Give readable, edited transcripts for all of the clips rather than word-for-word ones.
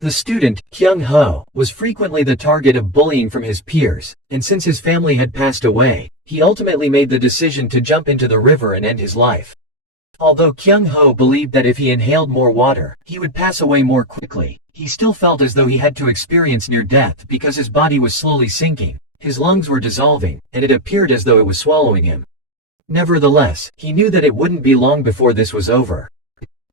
The student, Kyung Ho, was frequently the target of bullying from his peers, and since his family had passed away, he ultimately made the decision to jump into the river and end his life. Although Kyung Ho believed that if he inhaled more water, he would pass away more quickly, he still felt as though he had to experience near death because his body was slowly sinking, his lungs were dissolving, and it appeared as though it was swallowing him. Nevertheless, he knew that it wouldn't be long before this was over.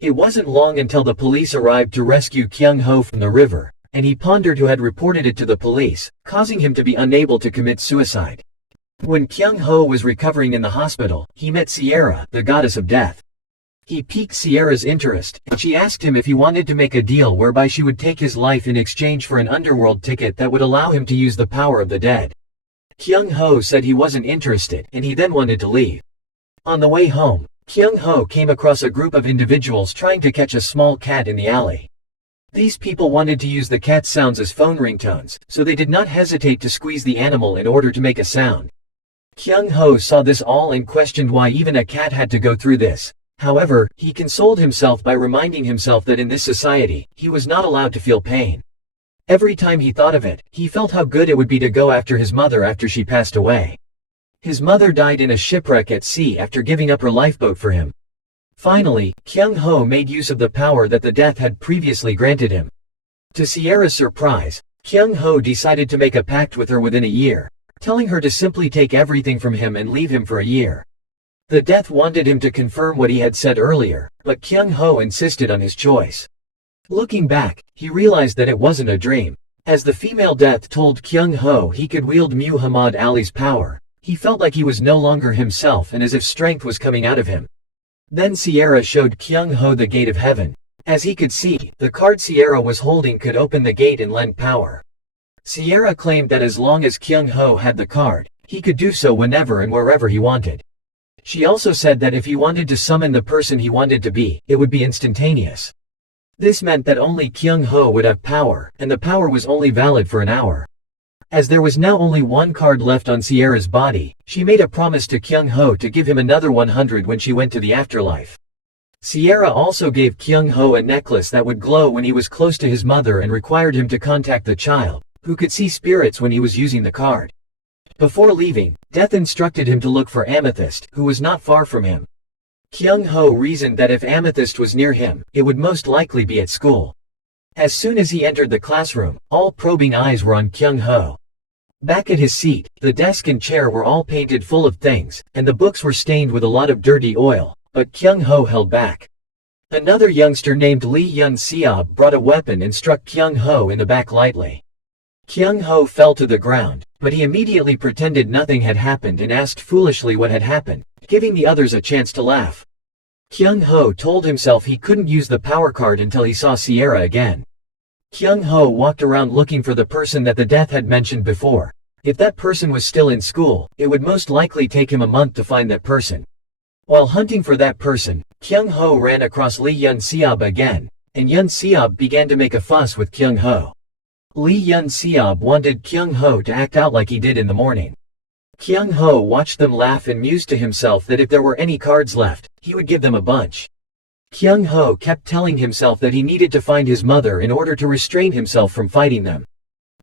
It wasn't long until the police arrived to rescue Kyung Ho from the river, and he pondered who had reported it to the police, causing him to be unable to commit suicide. When Kyung Ho was recovering in the hospital, he met Sierra, the goddess of death. He piqued Sierra's interest, and she asked him if he wanted to make a deal whereby she would take his life in exchange for an underworld ticket that would allow him to use the power of the dead. Kyung Ho said he wasn't interested, and he then wanted to leave. On the way home, Kyung Ho came across a group of individuals trying to catch a small cat in the alley. These people wanted to use the cat's sounds as phone ringtones, so they did not hesitate to squeeze the animal in order to make a sound. Kyung Ho saw this all and questioned why even a cat had to go through this. However, he consoled himself by reminding himself that in this society, he was not allowed to feel pain. Every time he thought of it, he felt how good it would be to go after his mother after she passed away. His mother died in a shipwreck at sea after giving up her lifeboat for him. Finally, Kyung Ho made use of the power that the death had previously granted him. To Sierra's surprise, Kyung Ho decided to make a pact with her within a year, telling her to simply take everything from him and leave him for a year. The death wanted him to confirm what he had said earlier, but Kyung Ho insisted on his choice. Looking back, he realized that it wasn't a dream. As the female death told Kyung Ho he could wield Muhammad Ali's power, he felt like he was no longer himself and as if strength was coming out of him. Then Sierra showed Kyung Ho the gate of heaven. As he could see, the card Sierra was holding could open the gate and lend power. Sierra claimed that as long as Kyung Ho had the card, he could do so whenever and wherever he wanted. She also said that if he wanted to summon the person he wanted to be, it would be instantaneous. This meant that only Kyung Ho would have power, and the power was only valid for an hour. As there was now only one card left on Sierra's body, she made a promise to Kyung Ho to give him another 100 when she went to the afterlife. Sierra also gave Kyung Ho a necklace that would glow when he was close to his mother and required him to contact the child, who could see spirits when he was using the card. Before leaving, Death instructed him to look for Amethyst, who was not far from him. Kyung Ho reasoned that if Amethyst was near him, it would most likely be at school. As soon as he entered the classroom, all probing eyes were on Kyung Ho. Back at his seat, the desk and chair were all painted full of things, and the books were stained with a lot of dirty oil, but Kyung Ho held back. Another youngster named Lee Yun-seob brought a weapon and struck Kyung Ho in the back lightly. Kyung Ho fell to the ground, but he immediately pretended nothing had happened and asked foolishly what had happened, giving the others a chance to laugh. Kyung Ho told himself he couldn't use the power card until he saw Sierra again. Kyung Ho walked around looking for the person that the death had mentioned before. If that person was still in school, it would most likely take him a month to find that person. While hunting for that person, Kyung Ho ran across Lee Yun-seob again, and Yun-seob began to make a fuss with Kyung Ho. Lee Yun-seob wanted Kyung Ho to act out like he did in the morning. Kyung Ho watched them laugh and mused to himself that if there were any cards left, he would give them a bunch. Kyung Ho kept telling himself that he needed to find his mother in order to restrain himself from fighting them.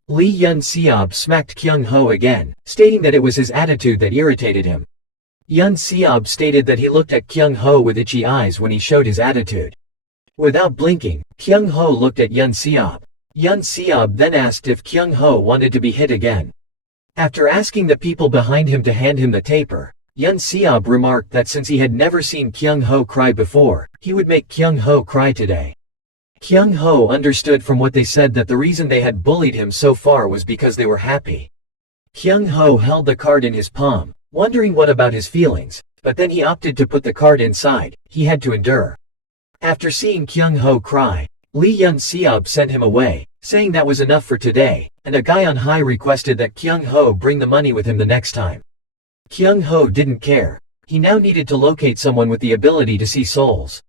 Lee Yun-seob smacked Kyung Ho again, stating that it was his attitude that irritated him. Yun-seob stated that he looked at Kyung Ho with itchy eyes when he showed his attitude. Without blinking, Kyung Ho looked at Yun-seob. Yun-seob then asked if Kyung Ho wanted to be hit again. After asking the people behind him to hand him the taper, Yun-seob remarked that since he had never seen Kyung Ho cry before, he would make Kyung Ho cry today. Kyung Ho understood from what they said that the reason they had bullied him so far was because they were happy. Kyung Ho held the card in his palm, wondering what about his feelings, but then he opted to put the card inside. He had to endure. After seeing Kyung Ho cry, Lee Yun-seob sent him away, saying that was enough for today, and a guy on high requested that Kyung Ho bring the money with him the next time. Kyung Ho didn't care. He now needed to locate someone with the ability to see souls.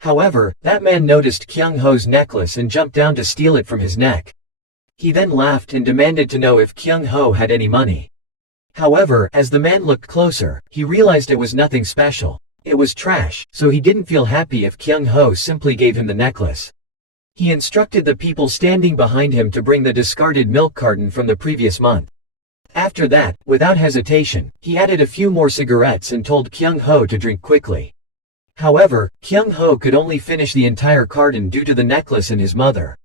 However, that man noticed Kyung Ho's necklace and jumped down to steal it from his neck. He then laughed and demanded to know if Kyung Ho had any money. However, as the man looked closer, he realized it was nothing special. It was trash, so he didn't feel happy if Kyung Ho simply gave him the necklace. He instructed the people standing behind him to bring the discarded milk carton from the previous month. After that, without hesitation, he added a few more cigarettes and told Kyung Ho to drink quickly. However, Kyung Ho could only finish the entire carton due to the necklace and his mother.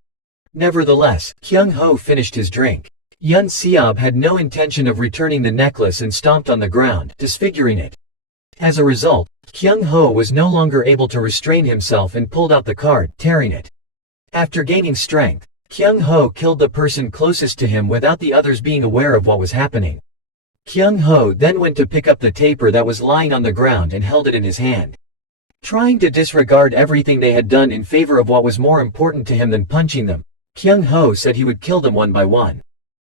Nevertheless, Kyung Ho finished his drink. Yun Seob had no intention of returning the necklace and stomped on the ground, disfiguring it. As a result, Kyung Ho was no longer able to restrain himself and pulled out the card, tearing it. After gaining strength, Kyung Ho killed the person closest to him without the others being aware of what was happening. Kyung Ho then went to pick up the taper that was lying on the ground and held it in his hand. Trying to disregard everything they had done in favor of what was more important to him than punching them, Kyung Ho said he would kill them one by one.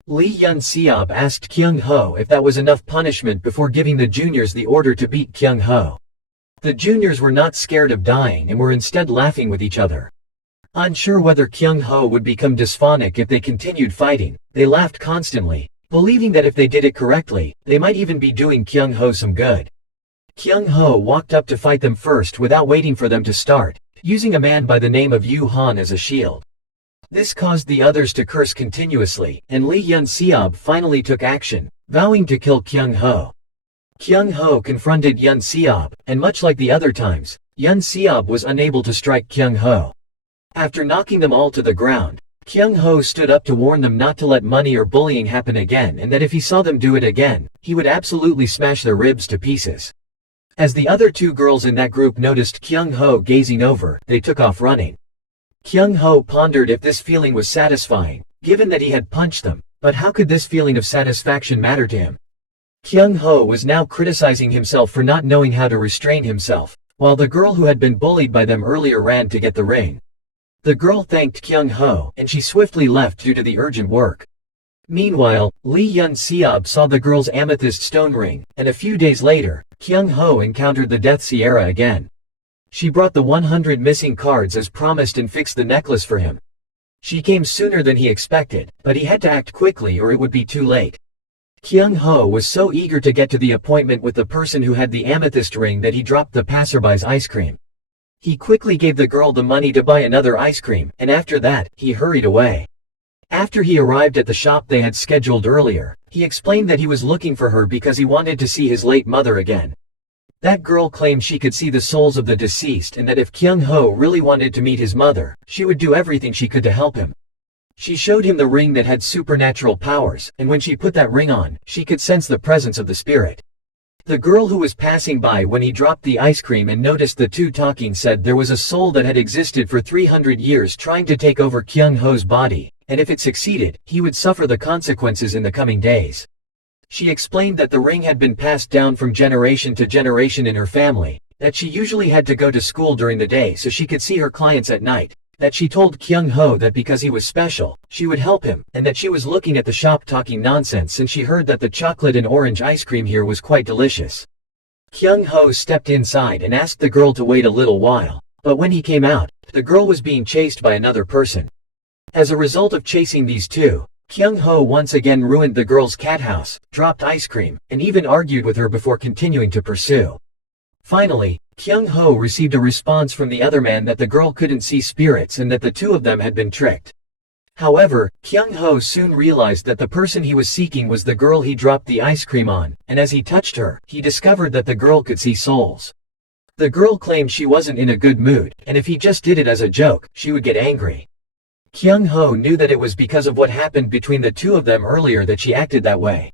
Lee Yun Seob asked Kyung Ho if that was enough punishment before giving the juniors the order to beat Kyung Ho. The juniors were not scared of dying and were instead laughing with each other. Unsure whether Kyung Ho would become dysphonic if they continued fighting, they laughed constantly, believing that if they did it correctly, they might even be doing Kyung Ho some good. Kyung Ho walked up to fight them first without waiting for them to start, using a man by the name of Yu Han as a shield. This caused the others to curse continuously, and Lee Yun Seob finally took action, vowing to kill Kyung Ho. Kyung Ho confronted Yun Seob, and much like the other times, Yun Seob was unable to strike Kyung Ho. After knocking them all to the ground, Kyung Ho stood up to warn them not to let money or bullying happen again and that if he saw them do it again, he would absolutely smash their ribs to pieces. As the other two girls in that group noticed Kyung Ho gazing over, they took off running. Kyung Ho pondered if this feeling was satisfying, given that he had punched them, but how could this feeling of satisfaction matter to him? Kyung Ho was now criticizing himself for not knowing how to restrain himself, while the girl who had been bullied by them earlier ran to get the ring. The girl thanked Kyung Ho, and she swiftly left due to the urgent work. Meanwhile, Lee Yun Seob saw the girl's amethyst stone ring, and a few days later, Kyung Ho encountered the Death Sierra again. She brought the 100 missing cards as promised and fixed the necklace for him. She came sooner than he expected, but he had to act quickly or it would be too late. Kyung Ho was so eager to get to the appointment with the person who had the amethyst ring that he dropped the passerby's ice cream. He quickly gave the girl the money to buy another ice cream, and after that, he hurried away. After he arrived at the shop they had scheduled earlier, he explained that he was looking for her because he wanted to see his late mother again. That girl claimed she could see the souls of the deceased and that if Kyung Ho really wanted to meet his mother, she would do everything she could to help him. She showed him the ring that had supernatural powers, and when she put that ring on, she could sense the presence of the spirit. The girl who was passing by when he dropped the ice cream and noticed the two talking said there was a soul that had existed for 300 years trying to take over Kyung Ho's body, and if it succeeded, he would suffer the consequences in the coming days. She explained that the ring had been passed down from generation to generation in her family, that she usually had to go to school during the day so she could see her clients at night, that she told Kyung Ho that because he was special, she would help him, and that she was looking at the shop talking nonsense since she heard that the chocolate and orange ice cream here was quite delicious. Kyung Ho stepped inside and asked the girl to wait a little while, but when he came out, the girl was being chased by another person. As a result of chasing these two, Kyung Ho once again ruined the girl's cat house, dropped ice cream, and even argued with her before continuing to pursue. Finally, Kyung Ho received a response from the other man that the girl couldn't see spirits and that the two of them had been tricked. However, Kyung Ho soon realized that the person he was seeking was the girl he dropped the ice cream on, and as he touched her, he discovered that the girl could see souls. The girl claimed she wasn't in a good mood, and if he just did it as a joke, she would get angry. Kyung Ho knew that it was because of what happened between the two of them earlier that she acted that way.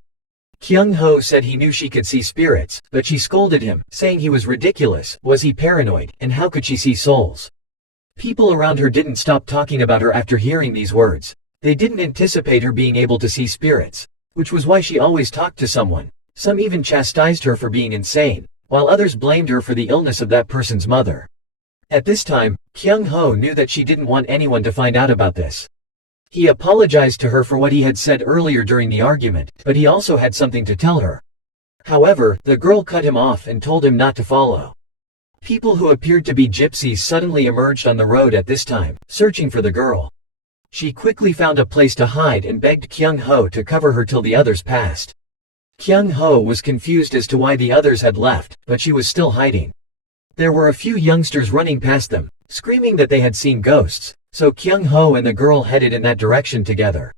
Kyung Ho said he knew she could see spirits, but she scolded him, saying he was ridiculous, was he paranoid, and how could she see souls? People around her didn't stop talking about her after hearing these words. They didn't anticipate her being able to see spirits, which was why she always talked to someone. Some even chastised her for being insane, while others blamed her for the illness of that person's mother. At this time, Kyung Ho knew that she didn't want anyone to find out about this. He apologized to her for what he had said earlier during the argument, but he also had something to tell her. However, the girl cut him off and told him not to follow. People who appeared to be gypsies suddenly emerged on the road at this time, searching for the girl. She quickly found a place to hide and begged Kyung Ho to cover her till the others passed. Kyung Ho was confused as to why the others had left, but she was still hiding. There were a few youngsters running past them, screaming that they had seen ghosts, so Kyung Ho and the girl headed in that direction together.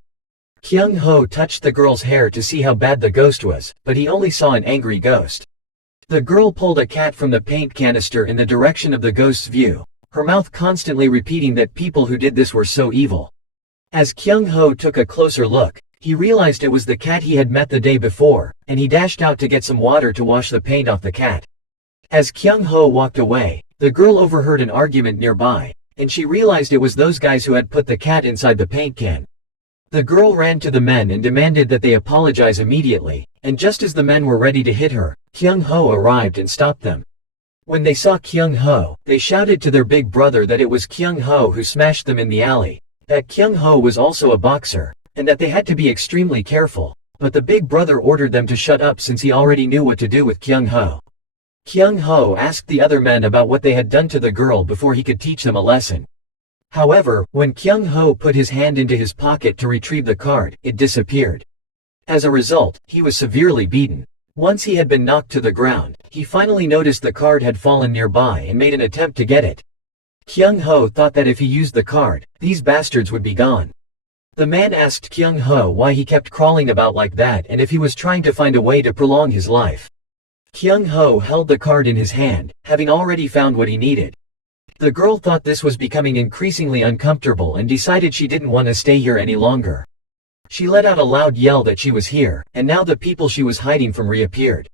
Kyung Ho touched the girl's hair to see how bad the ghost was, but he only saw an angry ghost. The girl pulled a cat from the paint canister in the direction of the ghost's view, her mouth constantly repeating that people who did this were so evil. As Kyung Ho took a closer look, he realized it was the cat he had met the day before, and he dashed out to get some water to wash the paint off the cat. As Kyung Ho walked away, the girl overheard an argument nearby, and she realized it was those guys who had put the cat inside the paint can. The girl ran to the men and demanded that they apologize immediately, and just as the men were ready to hit her, Kyung Ho arrived and stopped them. When they saw Kyung Ho, they shouted to their big brother that it was Kyung Ho who smashed them in the alley, that Kyung Ho was also a boxer, and that they had to be extremely careful, but the big brother ordered them to shut up since he already knew what to do with Kyung Ho. Kyung Ho asked the other men about what they had done to the girl before he could teach them a lesson. However, when Kyung Ho put his hand into his pocket to retrieve the card, it disappeared. As a result, he was severely beaten. Once he had been knocked to the ground, he finally noticed the card had fallen nearby and made an attempt to get it. Kyung Ho thought that if he used the card, these bastards would be gone. The man asked Kyung Ho why he kept crawling about like that and if he was trying to find a way to prolong his life. Kyung Ho held the card in his hand, having already found what he needed. The girl thought this was becoming increasingly uncomfortable and decided she didn't want to stay here any longer. She let out a loud yell that she was here, and now the people she was hiding from reappeared.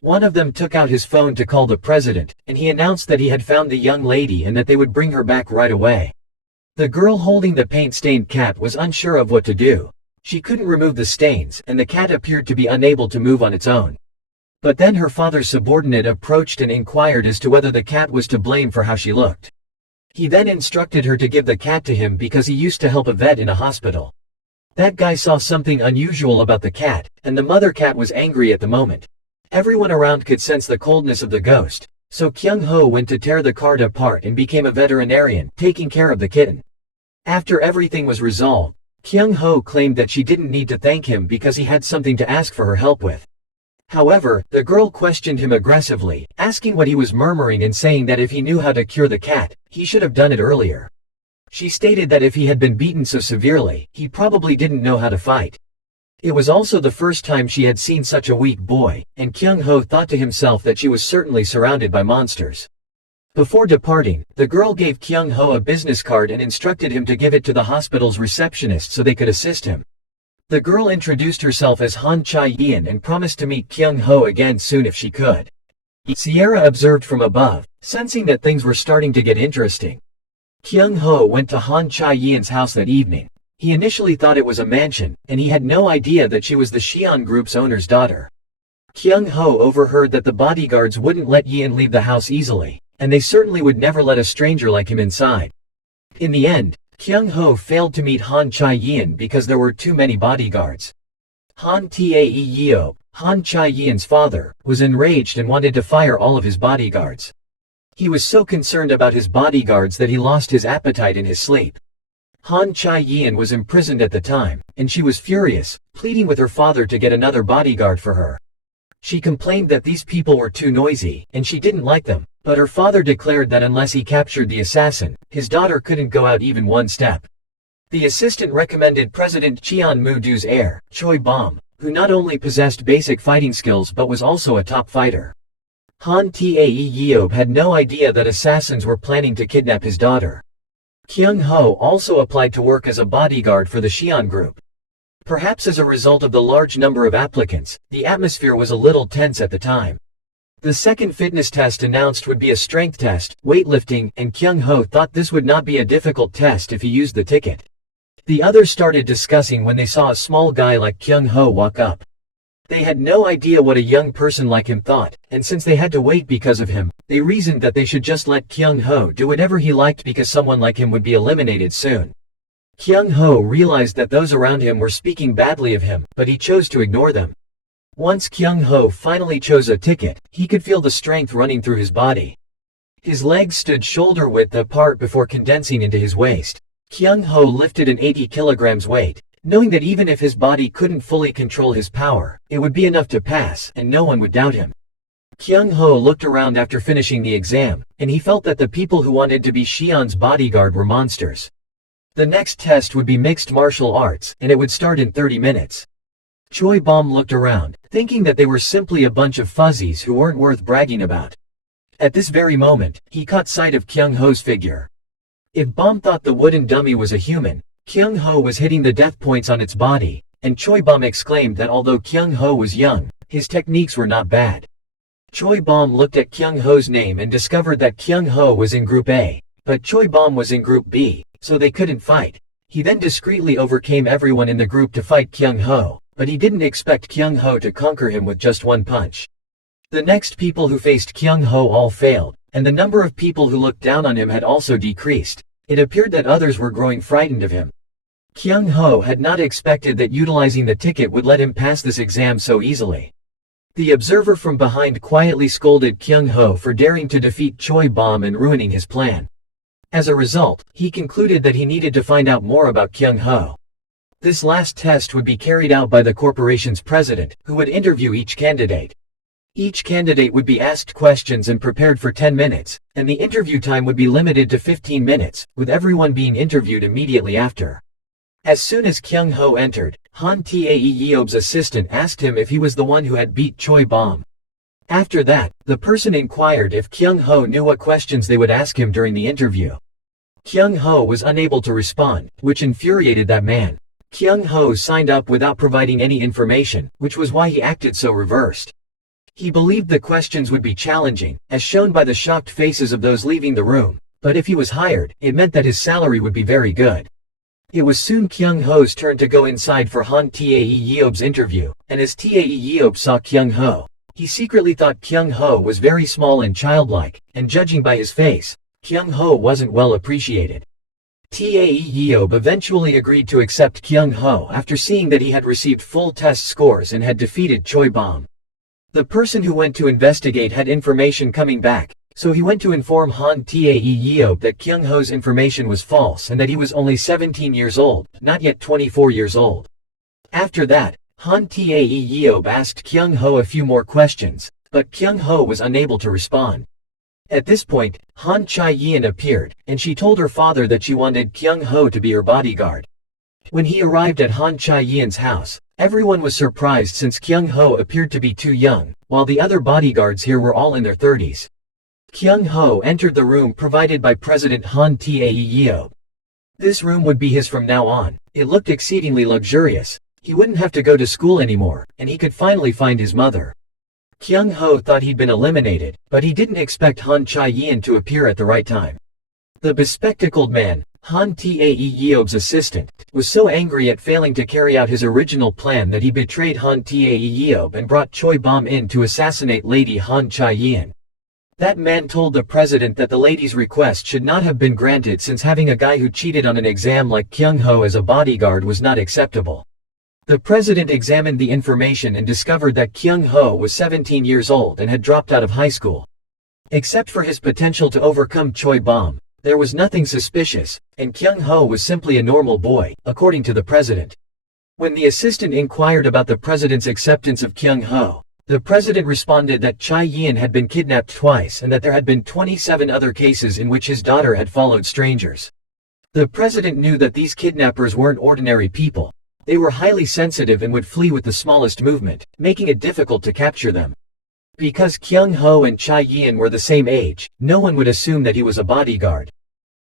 One of them took out his phone to call the president, and he announced that he had found the young lady and that they would bring her back right away. The girl holding the paint-stained cat was unsure of what to do. She couldn't remove the stains, and the cat appeared to be unable to move on its own. But then her father's subordinate approached and inquired as to whether the cat was to blame for how she looked. He then instructed her to give the cat to him because he used to help a vet in a hospital. That guy saw something unusual about the cat, and the mother cat was angry at the moment. Everyone around could sense the coldness of the ghost, so Kyung Ho went to tear the card apart and became a veterinarian, taking care of the kitten. After everything was resolved, Kyung Ho claimed that she didn't need to thank him because he had something to ask for her help with. However, the girl questioned him aggressively, asking what he was murmuring and saying that if he knew how to cure the cat, he should have done it earlier. She stated that if he had been beaten so severely, he probably didn't know how to fight. It was also the first time she had seen such a weak boy, and Kyung Ho thought to himself that she was certainly surrounded by monsters. Before departing, the girl gave Kyung Ho a business card and instructed him to give it to the hospital's receptionist so they could assist him. The girl introduced herself as Han Cha-yeon and promised to meet Kyung Ho again soon if she could. Sierra observed from above, sensing that things were starting to get interesting. Kyung Ho went to Han Cha-yeon's house that evening. He initially thought it was a mansion, and he had no idea that she was the Xi'an Group's owner's daughter. Kyung Ho overheard that the bodyguards wouldn't let Yeon leave the house easily, and they certainly would never let a stranger like him inside. In the end, Kyung Ho failed to meet Han Cha-yeon because there were too many bodyguards. Han Tae-yeon, Han Cha-yeon's father, was enraged and wanted to fire all of his bodyguards. He was so concerned about his bodyguards that he lost his appetite in his sleep. Han Cha-yeon was imprisoned at the time, and she was furious, pleading with her father to get another bodyguard for her. She complained that these people were too noisy, and she didn't like them, but her father declared that unless he captured the assassin, his daughter couldn't go out even one step. The assistant recommended President Cheon Mu-doo's heir, Choi Bom, who not only possessed basic fighting skills but was also a top fighter. Han Tae-yeon had no idea that assassins were planning to kidnap his daughter. Kyung Ho also applied to work as a bodyguard for the Xi'an Group. Perhaps as a result of the large number of applicants, the atmosphere was a little tense at the time. The second fitness test announced would be a strength test, weightlifting, and Kyung Ho thought this would not be a difficult test if he used the ticket. The others started discussing when they saw a small guy like Kyung Ho walk up. They had no idea what a young person like him thought, and since they had to wait because of him, they reasoned that they should just let Kyung Ho do whatever he liked because someone like him would be eliminated soon. Kyung Ho realized that those around him were speaking badly of him, but he chose to ignore them. Once Kyung Ho finally chose a ticket, he could feel the strength running through his body. His legs stood shoulder-width apart before condensing into his waist. Kyung Ho lifted an 80 kilograms weight, knowing that even if his body couldn't fully control his power, it would be enough to pass, and no one would doubt him. Kyung Ho looked around after finishing the exam, and he felt that the people who wanted to be Xi'an's bodyguard were monsters. The next test would be mixed martial arts, and it would start in 30 minutes. Choi Bom looked around, thinking that they were simply a bunch of fuzzies who weren't worth bragging about. At this very moment, he caught sight of Kyung Ho's figure. If Bom thought the wooden dummy was a human, Kyung Ho was hitting the death points on its body, and Choi Bom exclaimed that although Kyung Ho was young, his techniques were not bad. Choi Bom looked at Kyung Ho's name and discovered that Kyung Ho was in Group A, but Choi Bom was in Group B, so they couldn't fight. He then discreetly overcame everyone in the group to fight Kyung Ho, but he didn't expect Kyung Ho to conquer him with just one punch. The next people who faced Kyung Ho all failed, and the number of people who looked down on him had also decreased. It appeared that others were growing frightened of him. Kyung Ho had not expected that utilizing the ticket would let him pass this exam so easily. The observer from behind quietly scolded Kyung Ho for daring to defeat Choi Bom and ruining his plan. As a result, he concluded that he needed to find out more about Kyung Ho. This last test would be carried out by the corporation's president, who would interview each candidate. Each candidate would be asked questions and prepared for 10 minutes, and the interview time would be limited to 15 minutes, with everyone being interviewed immediately after. As soon as Kyung Ho entered, Han Tae Yeob's assistant asked him if he was the one who had beat Choi Bom. After that, the person inquired if Kyung Ho knew what questions they would ask him during the interview. Kyung Ho was unable to respond, which infuriated that man. Kyung Ho signed up without providing any information, which was why he acted so reversed. He believed the questions would be challenging, as shown by the shocked faces of those leaving the room, but if he was hired, it meant that his salary would be very good. It was soon Kyung Ho's turn to go inside for Han Tae Yeob's interview, and as Tae Yeob saw Kyung Ho, he secretly thought Kyung Ho was very small and childlike, and judging by his face, Kyung Ho wasn't well appreciated. Tae Yeob eventually agreed to accept Kyung Ho after seeing that he had received full test scores and had defeated Choi Bom. The person who went to investigate had information coming back, so he went to inform Han Tae Yeob that Kyung Ho's information was false and that he was only 17 years old, not yet 24 years old. After that, Han Tae Yeob asked Kyung Ho a few more questions, but Kyung Ho was unable to respond. At this point, Han Chae-yeon appeared, and she told her father that she wanted Kyung Ho to be her bodyguard. When he arrived at Han Chae-yeon's house, everyone was surprised since Kyung Ho appeared to be too young, while the other bodyguards here were all in their 30s. Kyung Ho entered the room provided by President Han Tae Yeob. This room would be his from now on. It looked exceedingly luxurious. He wouldn't have to go to school anymore, and he could finally find his mother. Kyung Ho thought he'd been eliminated, but he didn't expect Han Chae-yeon to appear at the right time. The bespectacled man, Han Tae Yeob's assistant, was so angry at failing to carry out his original plan that he betrayed Han Tae Yeob and brought Choi Bom in to assassinate Lady Han Chae-yeon. That man told the president that the lady's request should not have been granted since having a guy who cheated on an exam like Kyung Ho as a bodyguard was not acceptable. The president examined the information and discovered that Kyung Ho was 17 years old and had dropped out of high school. Except for his potential to overcome Choi Bom, there was nothing suspicious, and Kyung Ho was simply a normal boy, according to the president. When the assistant inquired about the president's acceptance of Kyung Ho, the president responded that Chae-yeon had been kidnapped twice and that there had been 27 other cases in which his daughter had followed strangers. The president knew that these kidnappers weren't ordinary people. They were highly sensitive and would flee with the smallest movement, making it difficult to capture them. Because Kyung Ho and Chae-yeon were the same age, no one would assume that he was a bodyguard.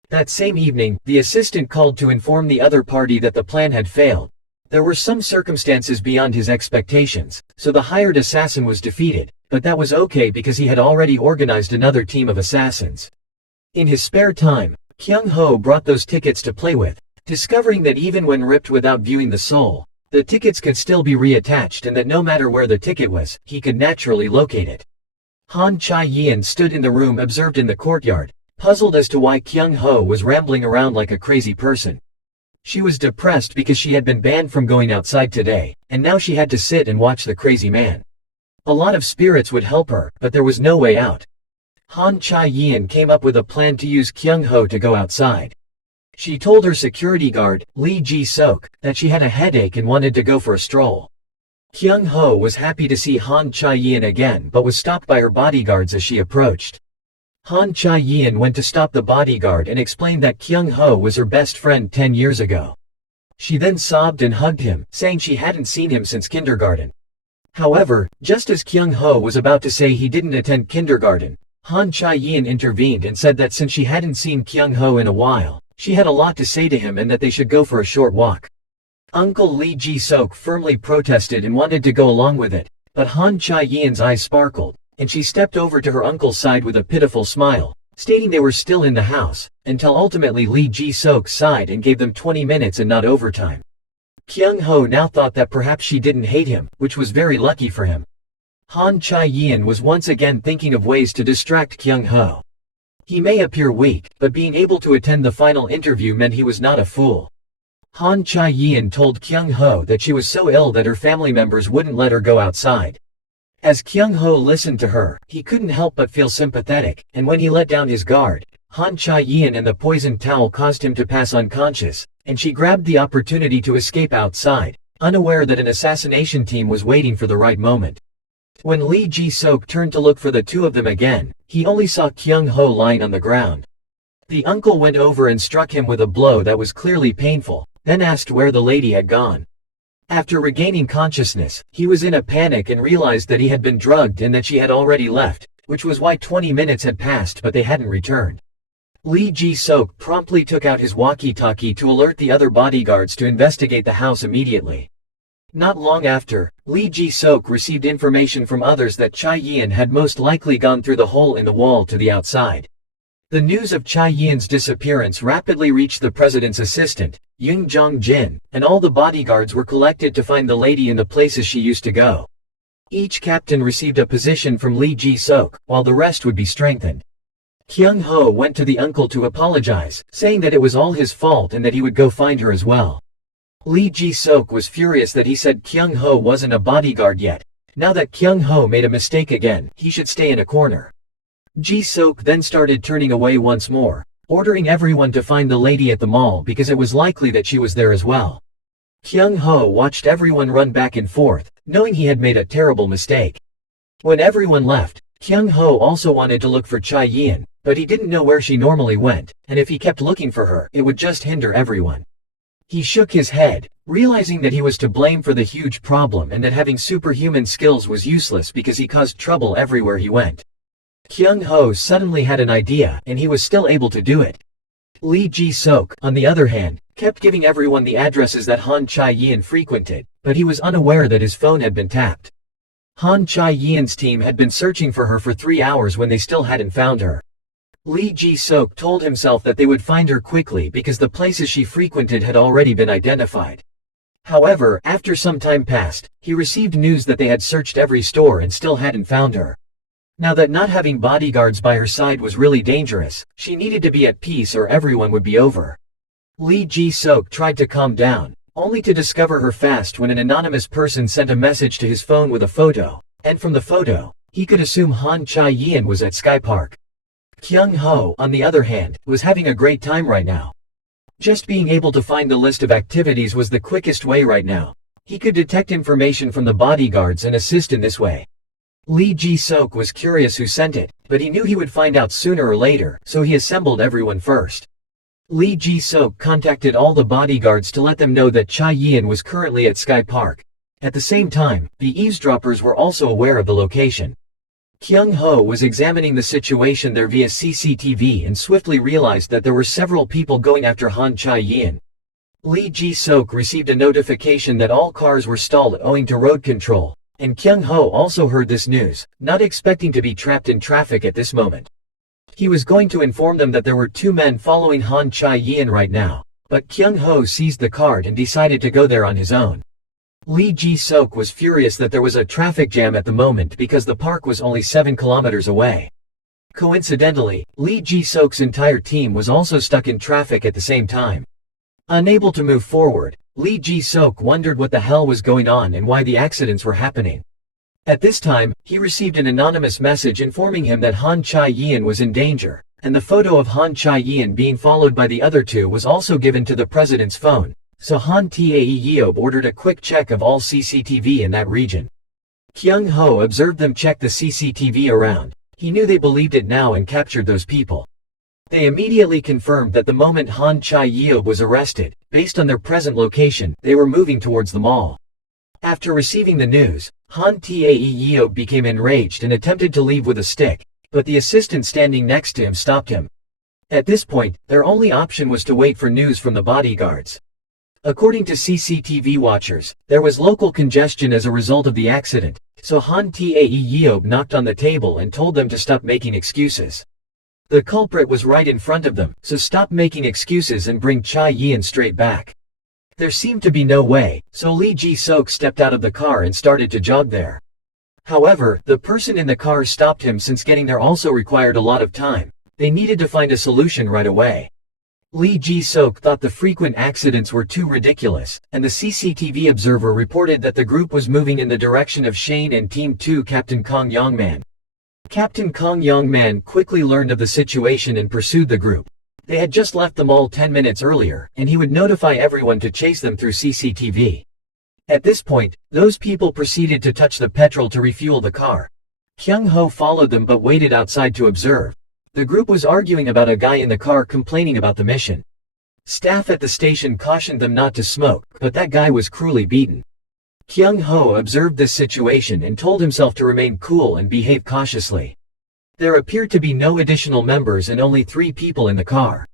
That same evening, the assistant called to inform the other party that the plan had failed. There were some circumstances beyond his expectations, so the hired assassin was defeated, but that was okay because he had already organized another team of assassins. In his spare time, Kyung Ho brought those tickets to play with, discovering that even when ripped without viewing the soul, the tickets could still be reattached and that no matter where the ticket was, he could naturally locate it. Han Chae-yeon stood in the room observed in the courtyard, puzzled as to why Kyung Ho was rambling around like a crazy person. She was depressed because she had been banned from going outside today, and now she had to sit and watch the crazy man. A lot of spirits would help her, but there was no way out. Han Chae-yeon came up with a plan to use Kyung Ho to go outside. She told her security guard, Lee Ji-sok, that she had a headache and wanted to go for a stroll. Kyung Ho was happy to see Han Chae-yeon again but was stopped by her bodyguards as she approached. Han Chae-yin went to stop the bodyguard and explained that Kyung Ho was her best friend 10 years ago. She then sobbed and hugged him, saying she hadn't seen him since kindergarten. However, just as Kyung Ho was about to say he didn't attend kindergarten, Han Chae-yin intervened and said that since she hadn't seen Kyung Ho in a while, she had a lot to say to him and that they should go for a short walk. Uncle Lee Ji-sok firmly protested and wanted to go along with it, but Han Chae-yin's eyes sparkled, and she stepped over to her uncle's side with a pitiful smile, stating they were still in the house, until ultimately Lee Ji-sok sighed and gave them 20 minutes and not overtime. Kyung Ho now thought that perhaps she didn't hate him, which was very lucky for him. Han Chae-yin was once again thinking of ways to distract Kyung Ho. He may appear weak, but being able to attend the final interview meant he was not a fool. Han Chae-yin told Kyung Ho that she was so ill that her family members wouldn't let her go outside. As Kyung Ho listened to her, he couldn't help but feel sympathetic, and when he let down his guard, Han Chae-yin and the poisoned towel caused him to pass unconscious, and she grabbed the opportunity to escape outside, unaware that an assassination team was waiting for the right moment. When Lee Ji-sok turned to look for the two of them again, he only saw Kyung Ho lying on the ground. The uncle went over and struck him with a blow that was clearly painful, then asked where the lady had gone. After regaining consciousness, he was in a panic and realized that he had been drugged and that she had already left, which was why 20 minutes had passed but they hadn't returned. Lee Ji-sok promptly took out his walkie-talkie to alert the other bodyguards to investigate the house immediately. Not long after, Lee Ji-sok received information from others that Chae-yin had most likely gone through the hole in the wall to the outside. The news of Chae-yin's disappearance rapidly reached the president's assistant, Yoon Jong-jin, and all the bodyguards were collected to find the lady in the places she used to go. Each captain received a position from Lee Ji-sok, while the rest would be strengthened. Kyung Ho went to the uncle to apologize, saying that it was all his fault and that he would go find her as well. Lee Ji-sok was furious that he said Kyung Ho wasn't a bodyguard yet. Now that Kyung Ho made a mistake again, he should stay in a corner. Ji-sok then started turning away once more, ordering everyone to find the lady at the mall because it was likely that she was there as well. Kyung Ho watched everyone run back and forth, knowing he had made a terrible mistake. When everyone left, Kyung Ho also wanted to look for Chae-yin, but he didn't know where she normally went, and if he kept looking for her, it would just hinder everyone. He shook his head, realizing that he was to blame for the huge problem and that having superhuman skills was useless because he caused trouble everywhere he went. Kyung Ho suddenly had an idea, and he was still able to do it. Lee Ji-sok, on the other hand, kept giving everyone the addresses that Han Chae-yin frequented, but he was unaware that his phone had been tapped. Han Chae-yin's team had been searching for her for 3 hours when they still hadn't found her. Lee Ji-sok told himself that they would find her quickly because the places she frequented had already been identified. However, after some time passed, he received news that they had searched every store and still hadn't found her. Now that not having bodyguards by her side was really dangerous, she needed to be at peace or everyone would be over. Lee Ji-sok tried to calm down, only to discover her fast when an anonymous person sent a message to his phone with a photo, and from the photo, he could assume Han Chae-yin was at Sky Park. Kyung Ho, on the other hand, was having a great time right now. Just being able to find the list of activities was the quickest way right now. He could detect information from the bodyguards and assist in this way. Lee Ji-sok was curious who sent it, but he knew he would find out sooner or later, so he assembled everyone first. Lee Ji-sok contacted all the bodyguards to let them know that Chae-yin was currently at Sky Park. At the same time, the eavesdroppers were also aware of the location. Kyung Ho was examining the situation there via CCTV and swiftly realized that there were several people going after Han Chae-yin. Lee Ji-sok received a notification that all cars were stalled owing to road control, and Kyung Ho also heard this news, not expecting to be trapped in traffic at this moment. He was going to inform them that there were 2 men following Han Chae-yin right now, but Kyung Ho seized the card and decided to go there on his own. Lee Ji-sok was furious that there was a traffic jam at the moment because the park was only 7 kilometers away. Coincidentally, Lee Ji-sok's entire team was also stuck in traffic at the same time. Unable to move forward, Lee Ji-sok wondered what the hell was going on and why the accidents were happening. At this time, he received an anonymous message informing him that Han Chae-yin was in danger, and the photo of Han Chae-yin being followed by the other 2 was also given to the president's phone, so Han Tae-yeob ordered a quick check of all CCTV in that region. Kyung Ho observed them check the CCTV around. He knew they believed it now and captured those people. They immediately confirmed that the moment Han Chae-yeob was arrested, based on their present location, they were moving towards the mall. After receiving the news, Han Tae-yeob became enraged and attempted to leave with a stick, but the assistant standing next to him stopped him. At this point, their only option was to wait for news from the bodyguards. According to CCTV watchers, there was local congestion as a result of the accident, so Han Tae-yeob knocked on the table and told them to stop making excuses. The culprit was right in front of them, so stop making excuses and bring Chae-yeon straight back. There seemed to be no way, so Lee Ji-sok stepped out of the car and started to jog there. However, the person in the car stopped him since getting there also required a lot of time. They needed to find a solution right away. Lee Ji-sok thought the frequent accidents were too ridiculous, and the CCTV observer reported that the group was moving in the direction of Shane and Team 2 Captain Kong Yong-man. Captain Kong Yong-man quickly learned of the situation and pursued the group. They had just left the mall 10 minutes earlier, and he would notify everyone to chase them through CCTV. At this point, those people proceeded to touch the petrol to refuel the car. Kyung Ho followed them but waited outside to observe. The group was arguing about a guy in the car complaining about the mission. Staff at the station cautioned them not to smoke, but that guy was cruelly beaten. Kyung Ho observed this situation and told himself to remain cool and behave cautiously. There appeared to be no additional members and only 3 people in the car.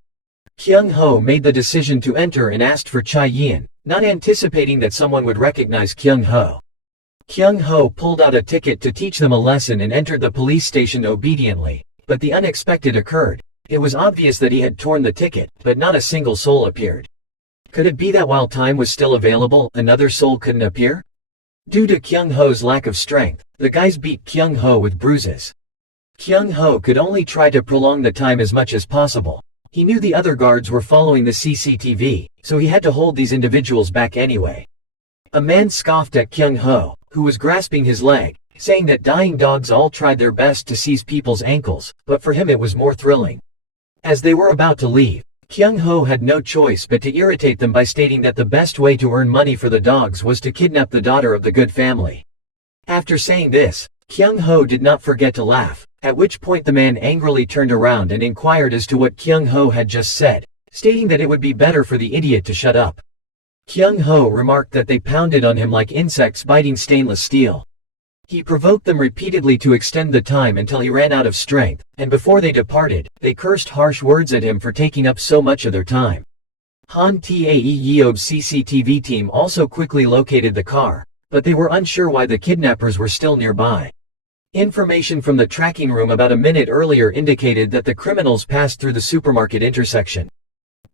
Kyung Ho made the decision to enter and asked for Chae-yeon, not anticipating that someone would recognize Kyung Ho. Kyung Ho pulled out a ticket to teach them a lesson and entered the police station obediently, but the unexpected occurred. It was obvious that he had torn the ticket, but not a single soul appeared. Could it be that while time was still available, another soul couldn't appear? Due to Kyung Ho's lack of strength, the guys beat Kyung Ho with bruises. Kyung Ho could only try to prolong the time as much as possible. He knew the other guards were following the CCTV, so he had to hold these individuals back anyway. A man scoffed at Kyung Ho, who was grasping his leg, saying that dying dogs all tried their best to seize people's ankles, but for him it was more thrilling. As they were about to leave, Kyung Ho had no choice but to irritate them by stating that the best way to earn money for the dogs was to kidnap the daughter of the good family. After saying this, Kyung Ho did not forget to laugh, at which point the man angrily turned around and inquired as to what Kyung Ho had just said, stating that it would be better for the idiot to shut up. Kyung Ho remarked that they pounded on him like insects biting stainless steel. He provoked them repeatedly to extend the time until he ran out of strength, and before they departed, they cursed harsh words at him for taking up so much of their time. Han Tae-yeob's CCTV team also quickly located the car, but they were unsure why the kidnappers were still nearby. Information from the tracking room about a minute earlier indicated that the criminals passed through the supermarket intersection.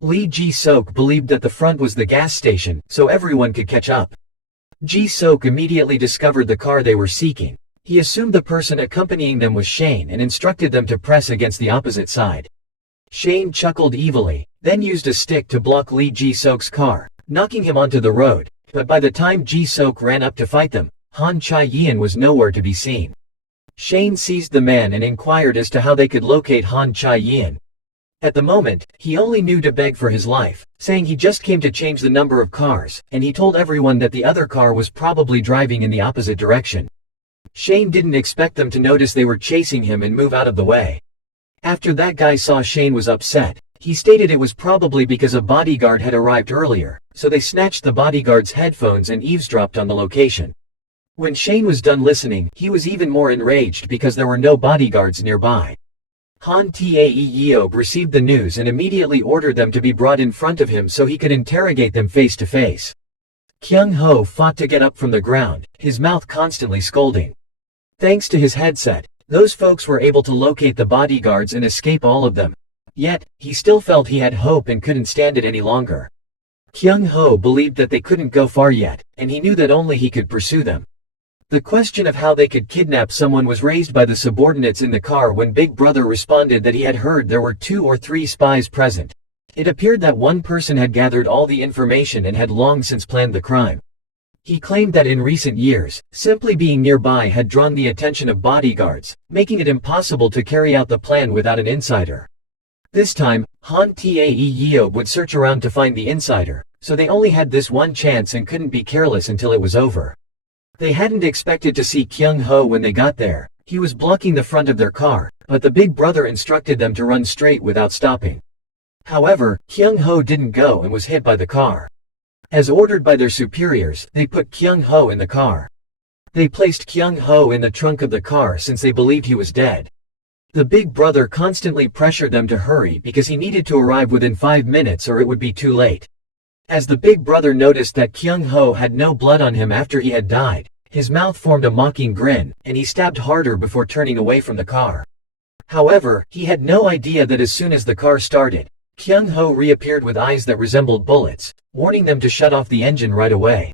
Lee Ji-sok believed that the front was the gas station, so everyone could catch up. Ji-sok immediately discovered the car they were seeking. He assumed the person accompanying them was Shane and instructed them to press against the opposite side. Shane chuckled evilly, then used a stick to block Lee Ji-sok's car, knocking him onto the road, but by the time Ji-sok ran up to fight them, Han Chae-yeon was nowhere to be seen. Shane seized the man and inquired as to how they could locate Han Chae-yeon. At the moment, he only knew to beg for his life, saying he just came to change the number of cars, and he told everyone that the other car was probably driving in the opposite direction. Shane didn't expect them to notice they were chasing him and move out of the way. After that guy saw Shane was upset, he stated it was probably because a bodyguard had arrived earlier, so they snatched the bodyguard's headphones and eavesdropped on the location. When Shane was done listening, he was even more enraged because there were no bodyguards nearby. Han Tae-yeob received the news and immediately ordered them to be brought in front of him so he could interrogate them face to face. Kyung Ho fought to get up from the ground, his mouth constantly scolding. Thanks to his headset, those folks were able to locate the bodyguards and escape all of them. Yet, he still felt he had hope and couldn't stand it any longer. Kyung Ho believed that they couldn't go far yet, and he knew that only he could pursue them. The question of how they could kidnap someone was raised by the subordinates in the car when Big Brother responded that he had heard there were 2 or 3 spies present. It appeared that one person had gathered all the information and had long since planned the crime. He claimed that in recent years, simply being nearby had drawn the attention of bodyguards, making it impossible to carry out the plan without an insider. This time, Han Tae-yeob would search around to find the insider, so they only had this one chance and couldn't be careless until it was over. They hadn't expected to see Kyung Ho when they got there, He was blocking the front of their car, but the big brother instructed them to run straight without stopping. However, Kyung Ho didn't go and was hit by the car. As ordered by their superiors, they put Kyung Ho in the car. They placed Kyung Ho in the trunk of the car since they believed he was dead. The big brother constantly pressured them to hurry because he needed to arrive within 5 minutes or it would be too late. As the big brother noticed that Kyung Ho had no blood on him after he had died, his mouth formed a mocking grin, and he stabbed harder before turning away from the car. However, he had no idea that as soon as the car started, Kyung Ho reappeared with eyes that resembled bullets, warning them to shut off the engine right away.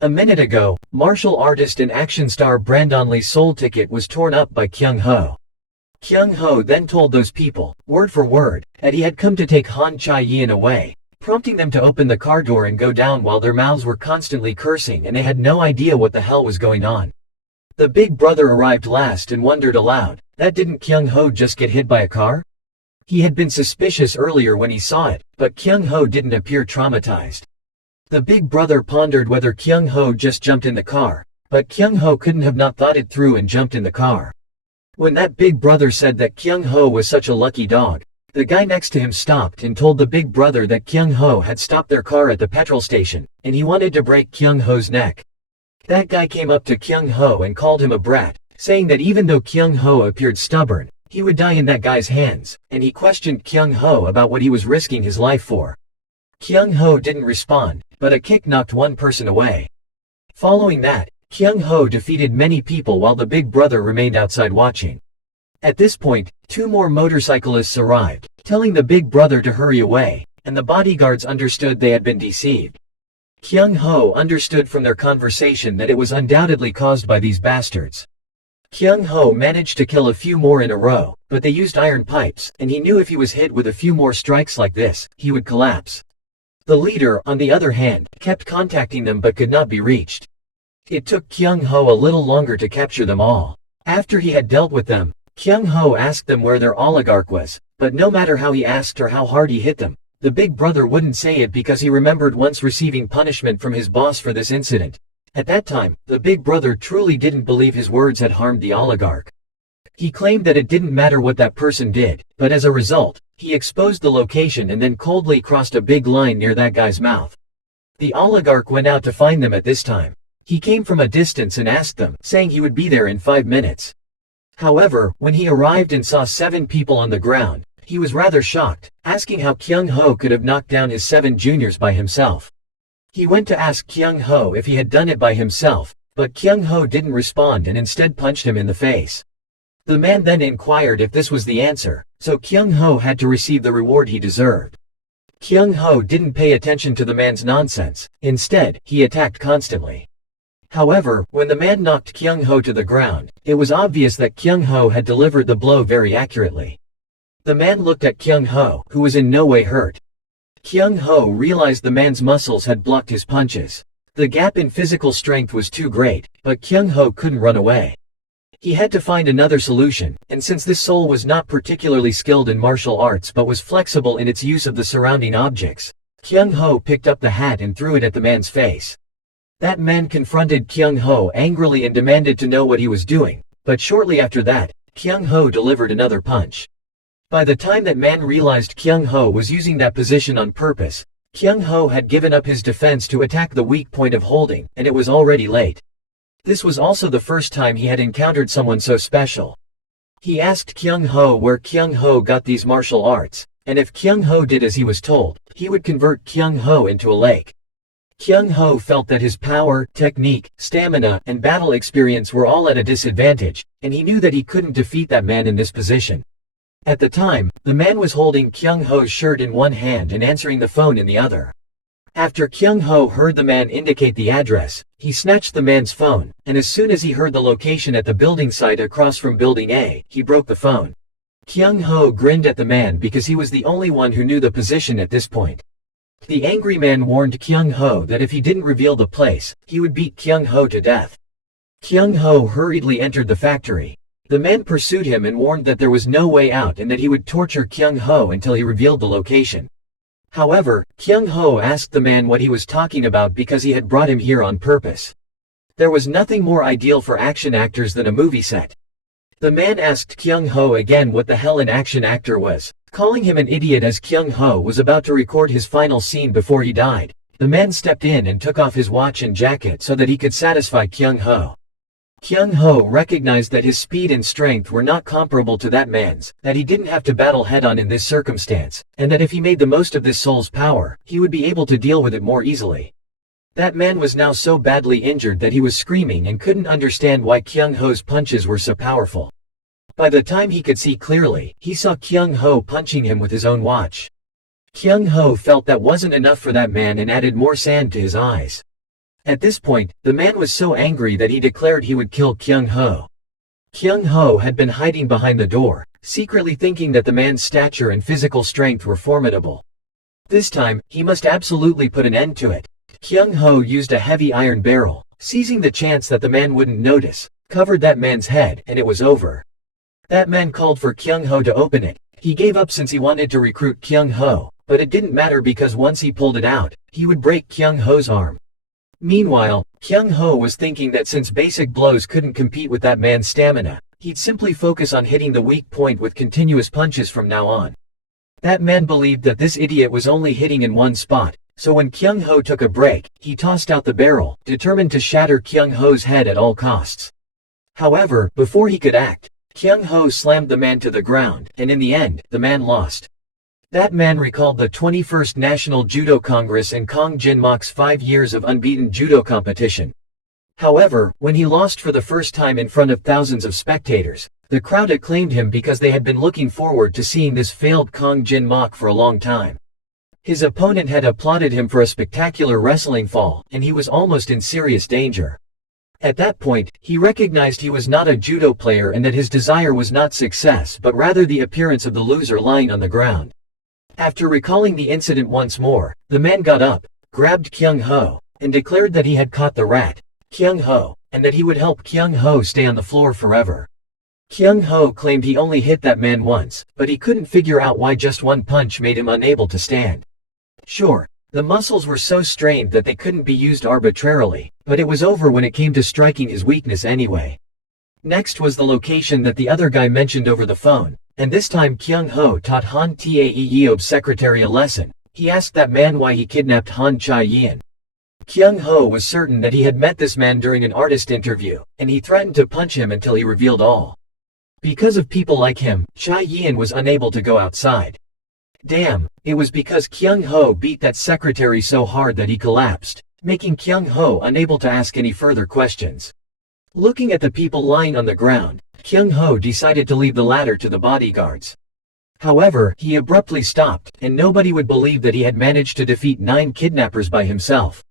A minute ago, martial artist and action star Brandon Lee's soul ticket was torn up by Kyung Ho. Kyung Ho then told those people, word for word, that he had come to take Han Chae-yin away, prompting them to open the car door and go down while their mouths were constantly cursing and they had no idea what the hell was going on. The big brother arrived last and wondered aloud, that didn't Kyung Ho just get hit by a car? He had been suspicious earlier when he saw it, but Kyung Ho didn't appear traumatized. The big brother pondered whether Kyung Ho just jumped in the car, but Kyung Ho couldn't have not thought it through and jumped in the car. When that big brother said that Kyung Ho was such a lucky dog, the guy next to him stopped and told the big brother that Kyung Ho had stopped their car at the petrol station, and he wanted to break Kyung Ho's neck. That guy came up to Kyung Ho and called him a brat, saying that even though Kyung Ho appeared stubborn, he would die in that guy's hands, and he questioned Kyung Ho about what he was risking his life for. Kyung Ho didn't respond, but a kick knocked one person away. Following that, Kyung Ho defeated many people while the big brother remained outside watching. At this point, 2 more motorcyclists arrived, telling the big brother to hurry away, and the bodyguards understood they had been deceived. Kyung Ho understood from their conversation that it was undoubtedly caused by these bastards. Kyung Ho managed to kill a few more in a row, but they used iron pipes, and he knew if he was hit with a few more strikes like this, he would collapse. The leader, on the other hand, kept contacting them but could not be reached. It took Kyung Ho a little longer to capture them all. After he had dealt with them, Kyung Ho asked them where their oligarch was, but no matter how he asked or how hard he hit them, the big brother wouldn't say it because he remembered once receiving punishment from his boss for this incident. At that time, the big brother truly didn't believe his words had harmed the oligarch. He claimed that it didn't matter what that person did, but as a result, he exposed the location and then coldly crossed a big line near that guy's mouth. The oligarch went out to find them at this time. He came from a distance and asked them, saying he would be there in 5 minutes. However, when he arrived and saw 7 people on the ground, he was rather shocked, asking how Kyung Ho could have knocked down his 7 juniors by himself. He went to ask Kyung Ho if he had done it by himself, but Kyung Ho didn't respond and instead punched him in the face. The man then inquired if this was the answer, so Kyung Ho had to receive the reward he deserved. Kyung Ho didn't pay attention to the man's nonsense, instead, he attacked constantly. However, when the man knocked Kyung Ho to the ground, it was obvious that Kyung Ho had delivered the blow very accurately. The man looked at Kyung Ho, who was in no way hurt. Kyung Ho realized the man's muscles had blocked his punches. The gap in physical strength was too great, but Kyung Ho couldn't run away. He had to find another solution, and since this soul was not particularly skilled in martial arts but was flexible in its use of the surrounding objects, Kyung Ho picked up the hat and threw it at the man's face. That man confronted Kyung Ho angrily and demanded to know what he was doing, but shortly after that, Kyung Ho delivered another punch. By the time that man realized Kyung Ho was using that position on purpose, Kyung Ho had given up his defense to attack the weak point of holding, and it was already late. This was also the first time he had encountered someone so special. He asked Kyung Ho where Kyung Ho got these martial arts, and if Kyung Ho did as he was told, he would convert Kyung Ho into a lake. Kyung Ho felt that his power, technique, stamina, and battle experience were all at a disadvantage, and he knew that he couldn't defeat that man in this position. At the time, the man was holding Kyung Ho's shirt in one hand and answering the phone in the other. After Kyung Ho heard the man indicate the address, he snatched the man's phone, and as soon as he heard the location at the building site across from Building A, he broke the phone. Kyung Ho grinned at the man because he was the only one who knew the position at this point. The angry man warned Kyung Ho that if he didn't reveal the place, he would beat Kyung Ho to death. Kyung Ho hurriedly entered the factory. The man pursued him and warned that there was no way out and that he would torture Kyung Ho until he revealed the location. However, Kyung Ho asked the man what he was talking about because he had brought him here on purpose. There was nothing more ideal for action actors than a movie set. The man asked Kyung Ho again what the hell an action actor was, calling him an idiot as Kyung Ho was about to record his final scene before he died. The man stepped in and took off his watch and jacket so that he could satisfy Kyung Ho. Kyung Ho recognized that his speed and strength were not comparable to that man's, that he didn't have to battle head-on in this circumstance, and that if he made the most of this soul's power, he would be able to deal with it more easily. That man was now so badly injured that he was screaming and couldn't understand why Kyung Ho's punches were so powerful. By the time he could see clearly, he saw Kyung Ho punching him with his own watch. Kyung Ho felt that wasn't enough for that man and added more sand to his eyes. At this point, the man was so angry that he declared he would kill Kyung Ho. Kyung Ho had been hiding behind the door, secretly thinking that the man's stature and physical strength were formidable. This time, he must absolutely put an end to it. Kyung Ho used a heavy iron barrel, seizing the chance that the man wouldn't notice, covered that man's head, and it was over. That man called for Kyung Ho to open it. He gave up since he wanted to recruit Kyung Ho, but it didn't matter because once he pulled it out, he would break Kyung Ho's arm. Meanwhile, Kyung Ho was thinking that since basic blows couldn't compete with that man's stamina, he'd simply focus on hitting the weak point with continuous punches from now on. That man believed that this idiot was only hitting in one spot, so when Kyung Ho took a break, he tossed out the barrel, determined to shatter Kyung Ho's head at all costs. However, before he could act, Kyung Ho slammed the man to the ground, and in the end, the man lost. That man recalled the 21st National Judo Congress and Kong Jin-mok's 5 years of unbeaten judo competition. However, when he lost for the first time in front of thousands of spectators, the crowd acclaimed him because they had been looking forward to seeing this failed Kong Jin-mok for a long time. His opponent had applauded him for a spectacular wrestling fall, and he was almost in serious danger. At that point, he recognized he was not a judo player and that his desire was not success but rather the appearance of the loser lying on the ground. After recalling the incident once more, the man got up, grabbed Kyung Ho, and declared that he had caught the rat, Kyung Ho, and that he would help Kyung Ho stay on the floor forever. Kyung Ho claimed he only hit that man once, but he couldn't figure out why just one punch made him unable to stand. Sure, the muscles were so strained that they couldn't be used arbitrarily, but it was over when it came to striking his weakness anyway. Next was the location that the other guy mentioned over the phone. And this time Kyung Ho taught Han Tae-yeob's secretary a lesson. He asked that man why he kidnapped Han Chae-yeon. Kyung Ho was certain that he had met this man during an artist interview, and he threatened to punch him until he revealed all. Because of people like him, Chae-yeon was unable to go outside. Damn, it was because Kyung Ho beat that secretary so hard that he collapsed, making Kyung Ho unable to ask any further questions. Looking at the people lying on the ground, Kyung Ho decided to leave the ladder to the bodyguards. However, he abruptly stopped, and nobody would believe that he had managed to defeat 9 kidnappers by himself.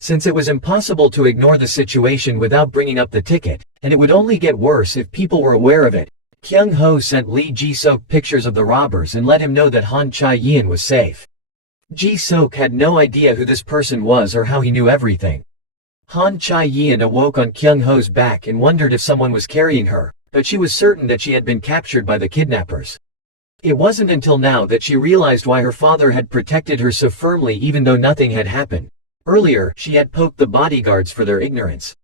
Since it was impossible to ignore the situation without bringing up the ticket, and it would only get worse if people were aware of it, Kyung Ho sent Lee Ji-seok pictures of the robbers and let him know that Han Chae-yeon was safe. Ji-seok had no idea who this person was or how he knew everything. Han Chae-yeon awoke on Kyung Ho's back and wondered if someone was carrying her, but she was certain that she had been captured by the kidnappers. It wasn't until now that she realized why her father had protected her so firmly even though nothing had happened. Earlier, she had poked the bodyguards for their ignorance.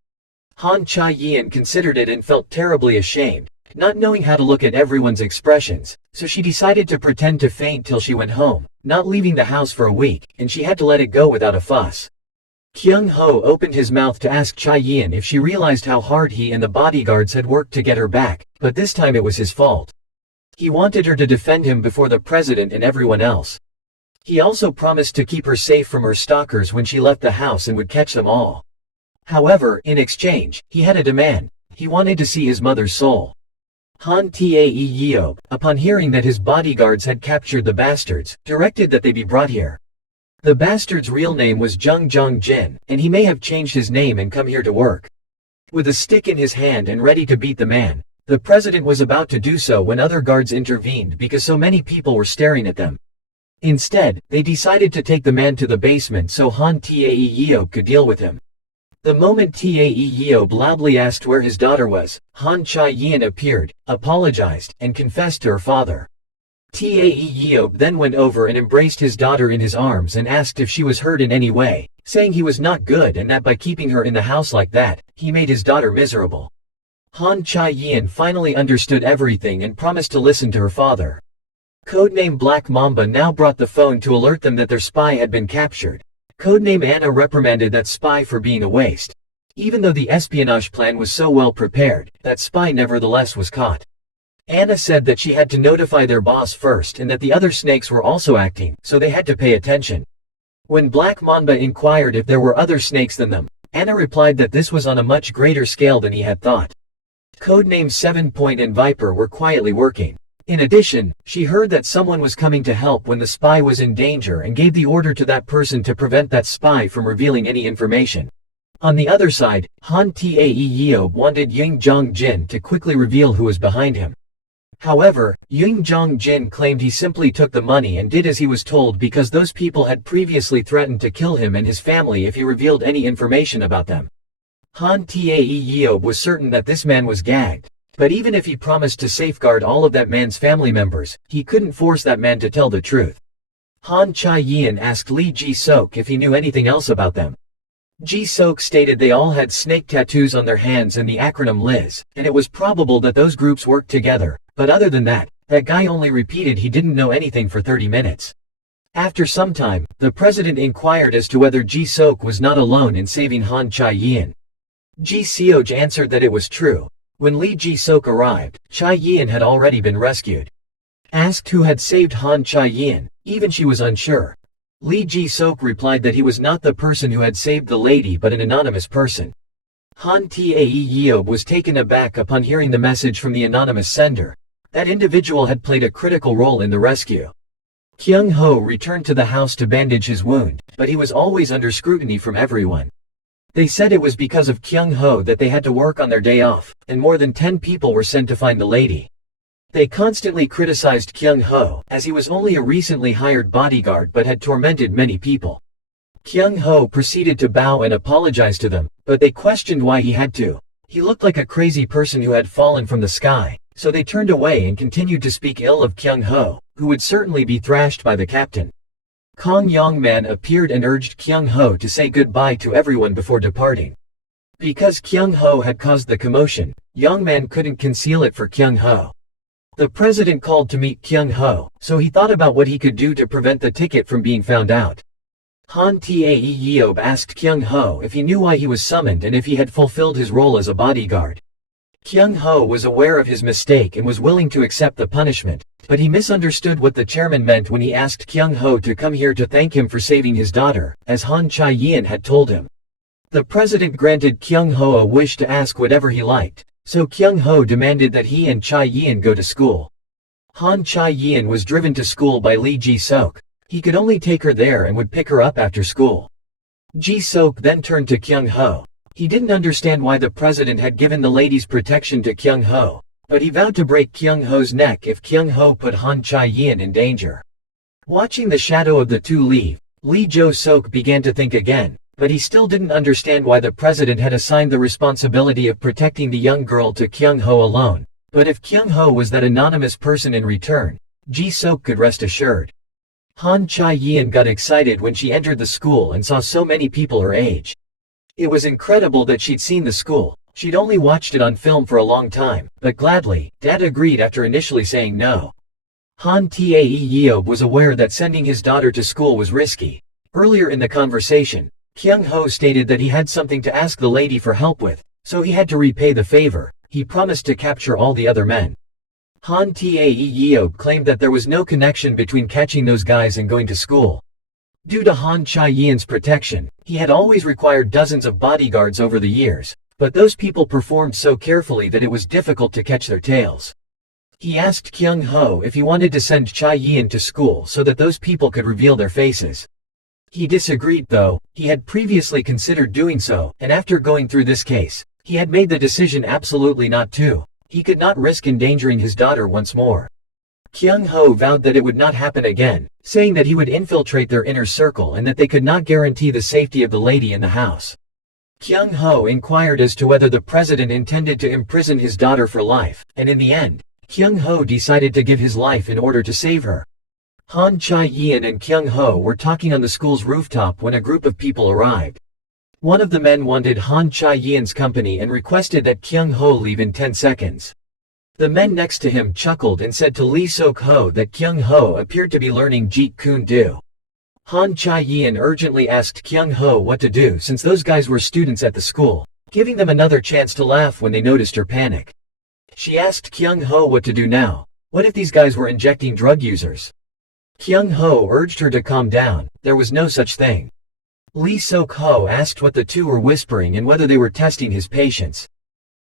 Han Chae-yeon considered it and felt terribly ashamed, not knowing how to look at everyone's expressions, so she decided to pretend to faint till she went home, not leaving the house for a week, and she had to let it go without a fuss. Kyung Ho opened his mouth to ask Chae-yeon if she realized how hard he and the bodyguards had worked to get her back, but this time it was his fault. He wanted her to defend him before the president and everyone else. He also promised to keep her safe from her stalkers when she left the house and would catch them all. However, in exchange, he had a demand. He wanted to see his mother's soul. Han Tae-yeob, upon hearing that his bodyguards had captured the bastards, directed that they be brought here. The bastard's real name was Jung Jong-jin, and he may have changed his name and come here to work. With a stick in his hand and ready to beat the man, the president was about to do so when other guards intervened because so many people were staring at them. Instead, they decided to take the man to the basement so Han Tae-yeob could deal with him. The moment Tae-yeob loudly asked where his daughter was, Han Chae-yeon appeared, apologized, and confessed to her father. Tae-yeob then went over and embraced his daughter in his arms and asked if she was hurt in any way, saying he was not good and that by keeping her in the house like that, he made his daughter miserable. Han Chai-yin finally understood everything and promised to listen to her father. Codename Black Mamba now brought the phone to alert them that their spy had been captured. Codename Anna reprimanded that spy for being a waste. Even though the espionage plan was so well prepared, that spy nevertheless was caught. Anna said that she had to notify their boss first and that the other snakes were also acting, so they had to pay attention. When Black Mamba inquired if there were other snakes than them, Anna replied that this was on a much greater scale than he had thought. Codename 7 Point and Viper were quietly working. In addition, she heard that someone was coming to help when the spy was in danger and gave the order to that person to prevent that spy from revealing any information. On the other side, Han Tae Yeob wanted Yoon Jong-jin to quickly reveal who was behind him. However, Yoon Jong-jin claimed he simply took the money and did as he was told because those people had previously threatened to kill him and his family if he revealed any information about them. Han Tae Yeob was certain that this man was gagged. But even if he promised to safeguard all of that man's family members, he couldn't force that man to tell the truth. Han Chai-yin asked Lee Ji-sok if he knew anything else about them. Ji-sok stated they all had snake tattoos on their hands and the acronym Liz, and it was probable that those groups worked together, but other than that, that guy only repeated he didn't know anything for 30 minutes. After some time, the president inquired as to whether Ji-sok was not alone in saving Han Chai-yin. Ji-seoj answered that it was true. When Lee Ji-sok arrived, Chai-yin had already been rescued. Asked who had saved Han Chai-yin, even she was unsure. Lee Ji-sok replied that he was not the person who had saved the lady but an anonymous person. Han Tae Yeob was taken aback upon hearing the message from the anonymous sender. That individual had played a critical role in the rescue. Kyung Ho returned to the house to bandage his wound, but he was always under scrutiny from everyone. They said it was because of Kyung Ho that they had to work on their day off, and more than 10 people were sent to find the lady. They constantly criticized Kyung Ho, as he was only a recently hired bodyguard but had tormented many people. Kyung Ho proceeded to bow and apologize to them, but they questioned why he had to. He looked like a crazy person who had fallen from the sky, so they turned away and continued to speak ill of Kyung Ho, who would certainly be thrashed by the captain. Kong Yong-man appeared and urged Kyung Ho to say goodbye to everyone before departing. Because Kyung Ho had caused the commotion, Yong-man couldn't conceal it for Kyung Ho. The president called to meet Kyung Ho, so he thought about what he could do to prevent the ticket from being found out. Han Tae Yeob asked Kyung Ho if he knew why he was summoned and if he had fulfilled his role as a bodyguard. Kyung Ho was aware of his mistake and was willing to accept the punishment, but he misunderstood what the chairman meant when he asked Kyung Ho to come here to thank him for saving his daughter, as Han Chai-yin had told him. The president granted Kyung Ho a wish to ask whatever he liked, so Kyung Ho demanded that he and Chai-yin go to school. Han Chai-yin was driven to school by Lee Ji-sok. He could only take her there and would pick her up after school. Ji-sok then turned to Kyung Ho. He didn't understand why the president had given the ladies protection to Kyung Ho, but he vowed to break Kyung Ho's neck if Kyung Ho put Han Chai-yin in danger. Watching the shadow of the two leave, Lee Jo-sok began to think again, but he still didn't understand why the president had assigned the responsibility of protecting the young girl to Kyung Ho alone. But if Kyung Ho was that anonymous person in return, Ji-sok could rest assured. Han Chai-yin got excited when she entered the school and saw so many people her age. It was incredible that she'd seen the school. She'd only watched it on film for a long time, but gladly, Dad agreed after initially saying no. Han Tae Yeob was aware that sending his daughter to school was risky. Earlier in the conversation, Kyung Ho stated that he had something to ask the lady for help with, so he had to repay the favor. He promised to capture all the other men. Han Tae Yeob claimed that there was no connection between catching those guys and going to school. Due to Han Chai-yin's protection, he had always required dozens of bodyguards over the years, but those people performed so carefully that it was difficult to catch their tails. He asked Kyung Ho if he wanted to send Chai-yin to school so that those people could reveal their faces. He disagreed though. He had previously considered doing so, and after going through this case, he had made the decision absolutely not to. He could not risk endangering his daughter once more. Kyung Ho vowed that it would not happen again, saying that he would infiltrate their inner circle and that they could not guarantee the safety of the lady in the house. Kyung Ho inquired as to whether the president intended to imprison his daughter for life, and in the end, Kyung Ho decided to give his life in order to save her. Han Chai-yin and Kyung Ho were talking on the school's rooftop when a group of people arrived. One of the men wanted Han Chae-yeon's company and requested that Kyung Ho leave in 10 seconds. The men next to him chuckled and said to Lee Sok-ho that Kyung Ho appeared to be learning Jeet Kune Do. Han Chae-yeon urgently asked Kyung Ho what to do since those guys were students at the school, giving them another chance to laugh when they noticed her panic. She asked Kyung Ho what to do now. What if these guys were injecting drug users? Kyung Ho urged her to calm down. There was no such thing. Lee Sok-ho asked what the two were whispering and whether they were testing his patience.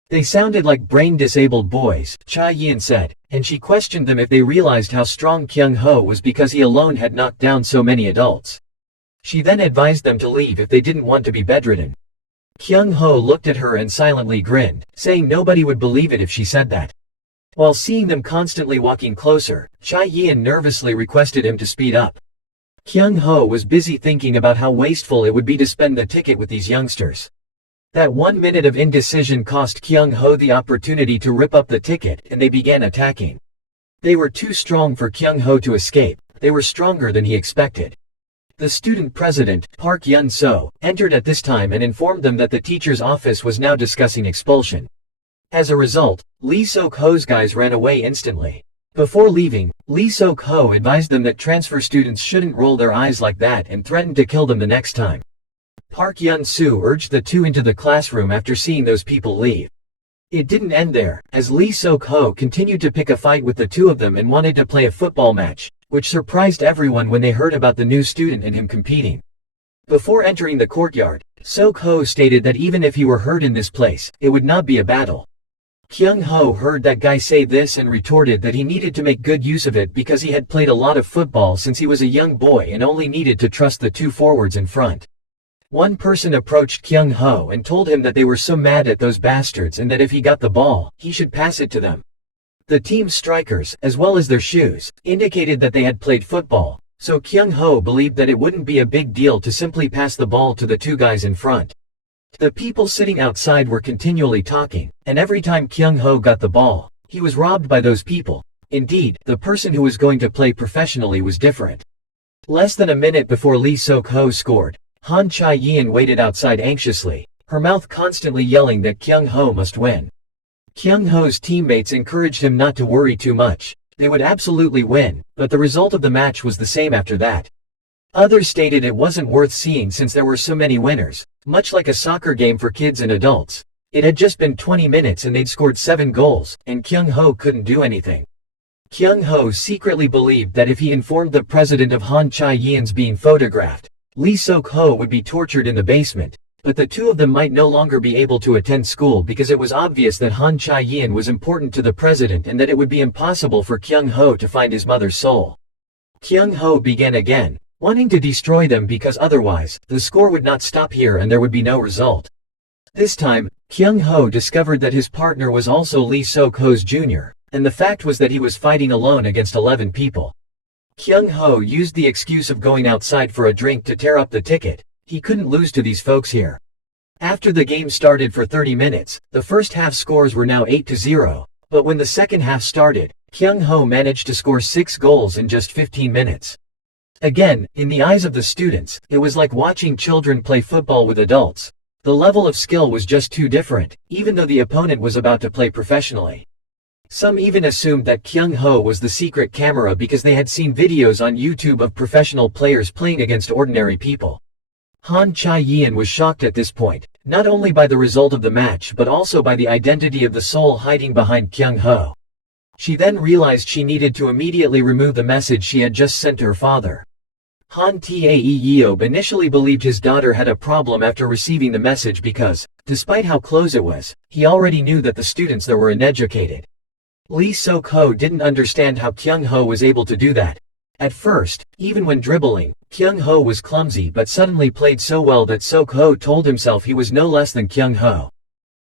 They sounded like brain-disabled boys, Chae-yeon said, and she questioned them if they realized how strong Kyung Ho was because he alone had knocked down so many adults. She then advised them to leave if they didn't want to be bedridden. Kyung Ho looked at her and silently grinned, saying nobody would believe it if she said that. While seeing them constantly walking closer, Chae-yeon nervously requested him to speed up. Kyung Ho was busy thinking about how wasteful it would be to spend the ticket with these youngsters. That 1 minute of indecision cost Kyung Ho the opportunity to rip up the ticket, and they began attacking. They were too strong for Kyung Ho to escape. They were stronger than he expected. The student president, Park Yun-so, entered at this time and informed them that the teacher's office was now discussing expulsion. As a result, Lee Sok-ho's guys ran away instantly. Before leaving, Lee Sok-ho advised them that transfer students shouldn't roll their eyes like that and threatened to kill them the next time. Park Yun-soo urged the two into the classroom after seeing those people leave. It didn't end there, as Lee Sok-ho continued to pick a fight with the two of them and wanted to play a football match, which surprised everyone when they heard about the new student and him competing. Before entering the courtyard, Sok-ho stated that even if he were hurt in this place, it would not be a battle. Kyung Ho heard that guy say this and retorted that he needed to make good use of it because he had played a lot of football since he was a young boy and only needed to trust the two forwards in front. One person approached Kyung Ho and told him that they were so mad at those bastards and that if he got the ball, he should pass it to them. The team's strikers, as well as their shoes, indicated that they had played football, so Kyung Ho believed that it wouldn't be a big deal to simply pass the ball to the two guys in front. The people sitting outside were continually talking, and every time Kyung Ho got the ball, he was robbed by those people. Indeed, the person who was going to play professionally was different. Less than a minute before Lee Sok-ho scored, Han Chae-yeon waited outside anxiously, her mouth constantly yelling that Kyung Ho must win. Kyung Ho's teammates encouraged him not to worry too much. They would absolutely win, but the result of the match was the same after that. Others stated it wasn't worth seeing since there were so many winners, much like a soccer game for kids and adults. It had just been 20 minutes and they'd scored 7 goals, and Kyung Ho couldn't do anything. Kyung Ho secretly believed that if he informed the president of Han Chae-yeon's being photographed, Lee Sok-ho would be tortured in the basement, but the two of them might no longer be able to attend school because it was obvious that Han Chae-yeon was important to the president and that it would be impossible for Kyung Ho to find his mother's soul. Kyung Ho began again, wanting to destroy them because otherwise, the score would not stop here and there would be no result. This time, Kyung Ho discovered that his partner was also Lee Sok-ho's junior, and the fact was that he was fighting alone against 11 people. Kyung Ho used the excuse of going outside for a drink to tear up the ticket. He couldn't lose to these folks here. After the game started for 30 minutes, the first half scores were now 8-0, but when the second half started, Kyung Ho managed to score 6 goals in just 15 minutes. Again, in the eyes of the students, it was like watching children play football with adults. The level of skill was just too different, even though the opponent was about to play professionally. Some even assumed that Kyung Ho was the secret camera because they had seen videos on YouTube of professional players playing against ordinary people. Han Chae-yeon was shocked at this point, not only by the result of the match but also by the identity of the soul hiding behind Kyung Ho. She then realized she needed to immediately remove the message she had just sent to her father. Han Tae-yeob initially believed his daughter had a problem after receiving the message because, despite how close it was, he already knew that the students there were uneducated. Lee Sok-ho didn't understand how Kyung Ho was able to do that. At first, even when dribbling, Kyung Ho was clumsy but suddenly played so well that Sok-ho told himself he was no less than Kyung Ho.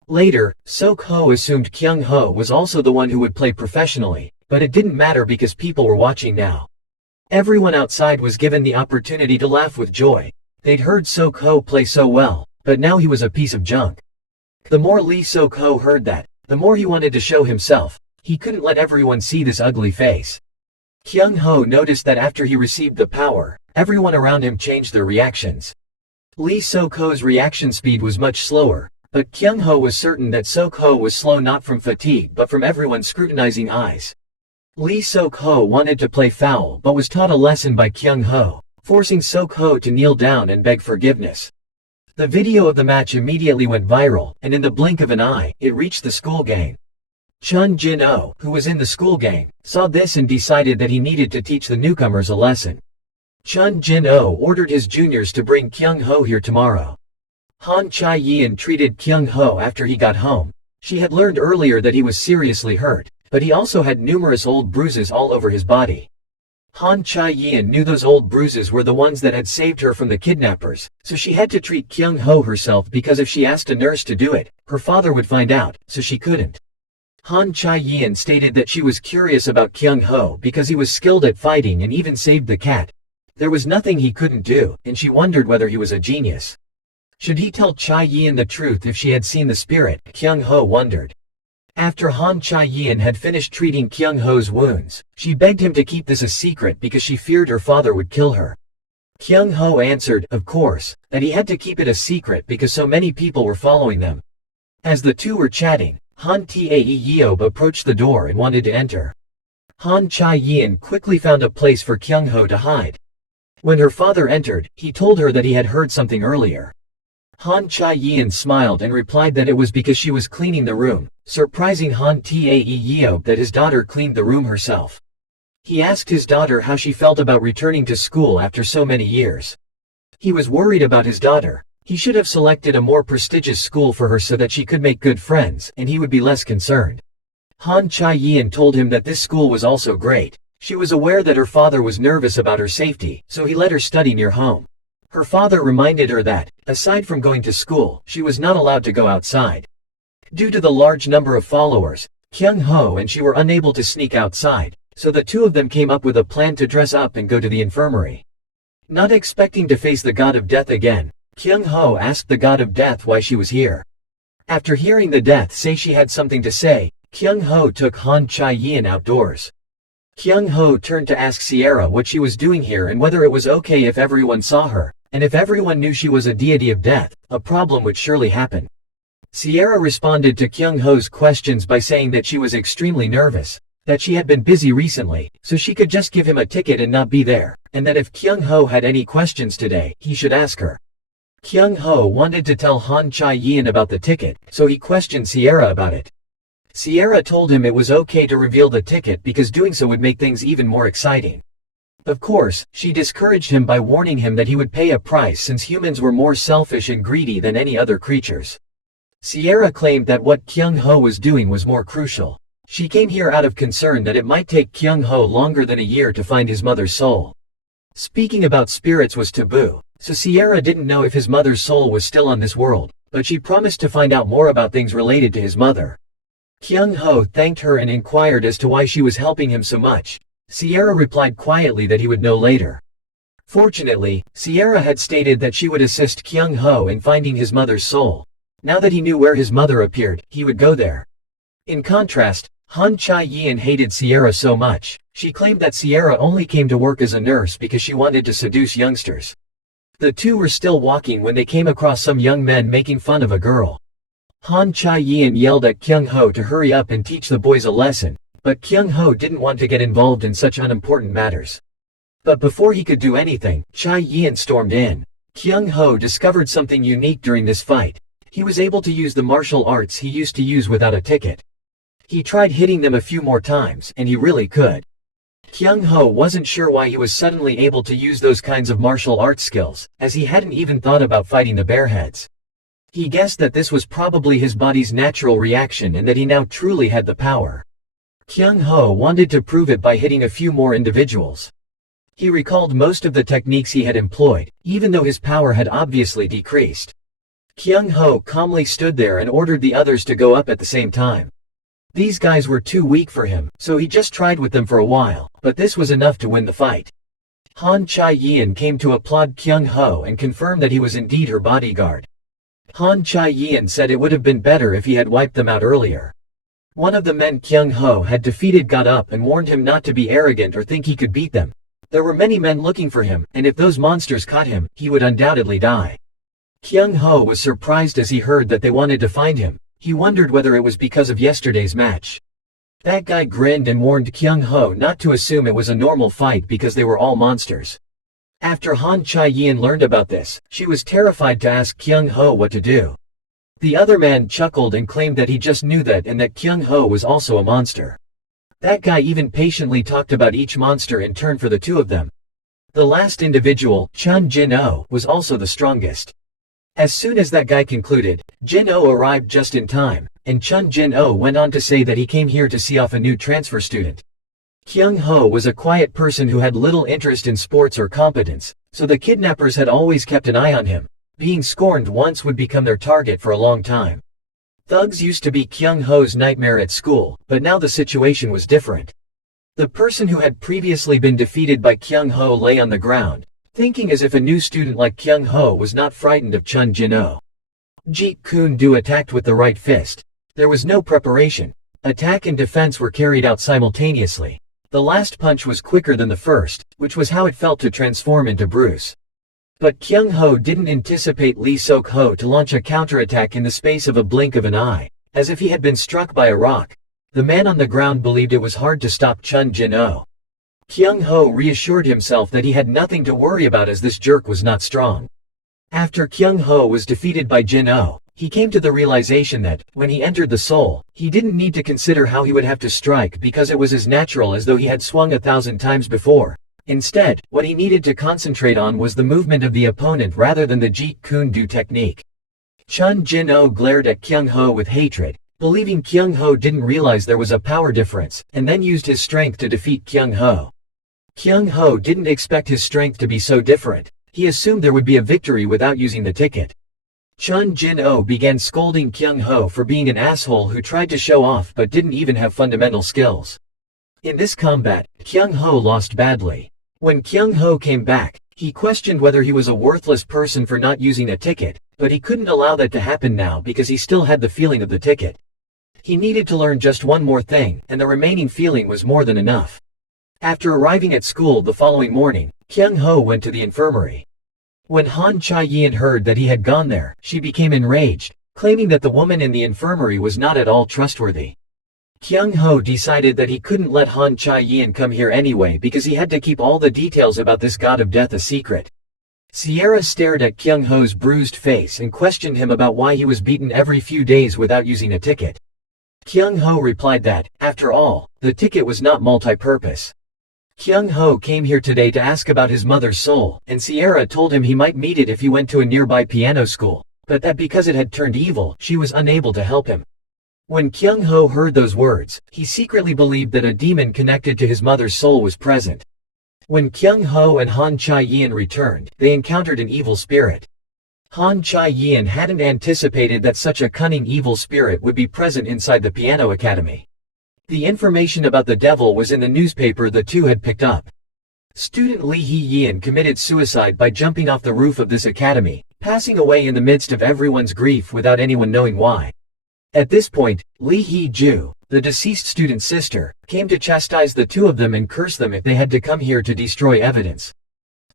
Later, Sok-ho assumed Kyung Ho was also the one who would play professionally, but it didn't matter because people were watching now. Everyone outside was given the opportunity to laugh with joy. They'd heard Sok-ho play so well, but now he was a piece of junk. The more Lee Sok-ho heard that, the more he wanted to show himself. He couldn't let everyone see this ugly face. Kyung Ho noticed that after he received the power, everyone around him changed their reactions. Lee Sok-ho's reaction speed was much slower, but Kyung Ho was certain that Sok-ho was slow not from fatigue but from everyone's scrutinizing eyes. Lee Sok-ho wanted to play foul but was taught a lesson by Kyung Ho, forcing Sok-ho to kneel down and beg forgiveness. The video of the match immediately went viral, and in the blink of an eye, it reached the school gang. Chun Jin-oh, who was in the school gang, saw this and decided that he needed to teach the newcomers a lesson. Chun Jin-oh ordered his juniors to bring Kyung Ho here tomorrow. Han Chae-yeon treated Kyung Ho after he got home. She had learned earlier that he was seriously hurt, but he also had numerous old bruises all over his body. Han Chae-yeon knew those old bruises were the ones that had saved her from the kidnappers, so she had to treat Kyung Ho herself because if she asked a nurse to do it, her father would find out, so she couldn't. Han Chae-yeon stated that she was curious about Kyung Ho because he was skilled at fighting and even saved the cat. There was nothing he couldn't do, and she wondered whether he was a genius. Should he tell Chae-yeon the truth if she had seen the spirit, Kyung Ho wondered. After Han Chae-yeon had finished treating Kyung Ho's wounds, she begged him to keep this a secret because she feared her father would kill her. Kyung Ho answered, of course, that he had to keep it a secret because so many people were following them. As the two were chatting, Han Tae-yeob approached the door and wanted to enter. Han Chae-yeon quickly found a place for Kyung Ho to hide. When her father entered, he told her that he had heard something earlier. Han Chae-yeon smiled and replied that it was because she was cleaning the room, surprising Han Tae-yeob that his daughter cleaned the room herself. He asked his daughter how she felt about returning to school after so many years. He was worried about his daughter. He should have selected a more prestigious school for her so that she could make good friends, and he would be less concerned. Han Chae-yeon told him that this school was also great. She was aware that her father was nervous about her safety, so he let her study near home. Her father reminded her that, aside from going to school, she was not allowed to go outside. Due to the large number of followers, Kyung Ho and she were unable to sneak outside, so the two of them came up with a plan to dress up and go to the infirmary. Not expecting to face the god of death again, Kyung Ho asked the god of death why she was here. After hearing the death say she had something to say, Kyung Ho took Han Chae-yeon outdoors. Kyung Ho turned to ask Sierra what she was doing here and whether it was okay if everyone saw her, and if everyone knew she was a deity of death, a problem would surely happen. Sierra responded to Kyung Ho's questions by saying that she was extremely nervous, that she had been busy recently, so she could just give him a ticket and not be there, and that if Kyung Ho had any questions today, he should ask her. Kyung Ho wanted to tell Han Chae-yeon about the ticket, so he questioned Sierra about it. Sierra told him it was okay to reveal the ticket because doing so would make things even more exciting. Of course, she discouraged him by warning him that he would pay a price since humans were more selfish and greedy than any other creatures. Sierra claimed that what Kyung Ho was doing was more crucial. She came here out of concern that it might take Kyung Ho longer than a year to find his mother's soul. Speaking about spirits was taboo, so Sierra didn't know if his mother's soul was still on this world, but she promised to find out more about things related to his mother. Kyung Ho thanked her and inquired as to why she was helping him so much. Sierra replied quietly that he would know later. Fortunately, Sierra had stated that she would assist Kyung Ho in finding his mother's soul. Now that he knew where his mother appeared, he would go there. In contrast, Han Chae-yeon hated Sierra so much. She claimed that Sierra only came to work as a nurse because she wanted to seduce youngsters. The two were still walking when they came across some young men making fun of a girl. Han Chae-yeon yelled at Kyung Ho to hurry up and teach the boys a lesson, but Kyung Ho didn't want to get involved in such unimportant matters. But before he could do anything, Chae-yeon stormed in. Kyung Ho discovered something unique during this fight. He was able to use the martial arts he used to use without a ticket. He tried hitting them a few more times, and he really could. Kyung Ho wasn't sure why he was suddenly able to use those kinds of martial arts skills, as he hadn't even thought about fighting the bearheads. He guessed that this was probably his body's natural reaction and that he now truly had the power. Kyung Ho wanted to prove it by hitting a few more individuals. He recalled most of the techniques he had employed, even though his power had obviously decreased. Kyung Ho calmly stood there and ordered the others to go up at the same time. These guys were too weak for him, so he just tried with them for a while, but this was enough to win the fight. Han Chae-yeon came to applaud Kyung Ho and confirm that he was indeed her bodyguard. Han Chae-yeon said it would have been better if he had wiped them out earlier. One of the men Kyung Ho had defeated got up and warned him not to be arrogant or think he could beat them. There were many men looking for him, and if those monsters caught him, he would undoubtedly die. Kyung Ho was surprised as he heard that they wanted to find him. He wondered whether it was because of yesterday's match. That guy grinned and warned Kyung Ho not to assume it was a normal fight because they were all monsters. After Han Chae-yeon learned about this, she was terrified to ask Kyung Ho what to do. The other man chuckled and claimed that he just knew that and that Kyung Ho was also a monster. That guy even patiently talked about each monster in turn for the two of them. The last individual, Chun Jin-oh, was also the strongest. As soon as that guy concluded, Jin-oh arrived just in time, and Chun Jin-oh went on to say that he came here to see off a new transfer student. Kyung Ho was a quiet person who had little interest in sports or competence, so the kidnappers had always kept an eye on him. Being scorned once would become their target for a long time. Thugs used to be Kyung Ho's nightmare at school, but now the situation was different. The person who had previously been defeated by Kyung Ho lay on the ground, thinking as if a new student like Kyung Ho was not frightened of Chun Jin-oh. Jeet Kune-do attacked with the right fist. There was no preparation. Attack and defense were carried out simultaneously. The last punch was quicker than the first, which was how it felt to transform into Bruce. But Kyung Ho didn't anticipate Lee Sok-ho to launch a counterattack in the space of a blink of an eye, as if he had been struck by a rock. The man on the ground believed it was hard to stop Chun Jin-oh. Kyung Ho reassured himself that he had nothing to worry about as this jerk was not strong. After Kyung Ho was defeated by Jin-oh, he came to the realization that, when he entered the soul, he didn't need to consider how he would have to strike because it was as natural as though he had swung 1,000 times before. Instead, what he needed to concentrate on was the movement of the opponent rather than the Jeet Kune-do technique. Chun Jin-oh glared at Kyung Ho with hatred, believing Kyung Ho didn't realize there was a power difference, and then used his strength to defeat Kyung Ho. Kyung Ho didn't expect his strength to be so different. He assumed there would be a victory without using the ticket. Chun Jin-oh began scolding Kyung Ho for being an asshole who tried to show off but didn't even have fundamental skills. In this combat, Kyung Ho lost badly. When Kyung Ho came back, he questioned whether he was a worthless person for not using a ticket, but he couldn't allow that to happen now because he still had the feeling of the ticket. He needed to learn just one more thing, and the remaining feeling was more than enough. After arriving at school the following morning, Kyung Ho went to the infirmary. When Han Chae-yeon heard that he had gone there, she became enraged, claiming that the woman in the infirmary was not at all trustworthy. Kyung Ho decided that he couldn't let Han Chae-yeon come here anyway because he had to keep all the details about this god of death a secret. Sierra stared at Kyung Ho's bruised face and questioned him about why he was beaten every few days without using a ticket. Kyung Ho replied that, after all, the ticket was not multi-purpose. Kyung Ho came here today to ask about his mother's soul, and Sierra told him he might meet it if he went to a nearby piano school, but that because it had turned evil, she was unable to help him. When Kyung Ho heard those words, he secretly believed that a demon connected to his mother's soul was present. When Kyung Ho and Han Chae-yeon returned, they encountered an evil spirit. Han Chae-yeon hadn't anticipated that such a cunning evil spirit would be present inside the piano academy. The information about the devil was in the newspaper the two had picked up. Student Lee Hee-yeon committed suicide by jumping off the roof of this academy, passing away in the midst of everyone's grief without anyone knowing why. At this point, Lee Hee-ju, the deceased student's sister, came to chastise the two of them and curse them if they had to come here to destroy evidence.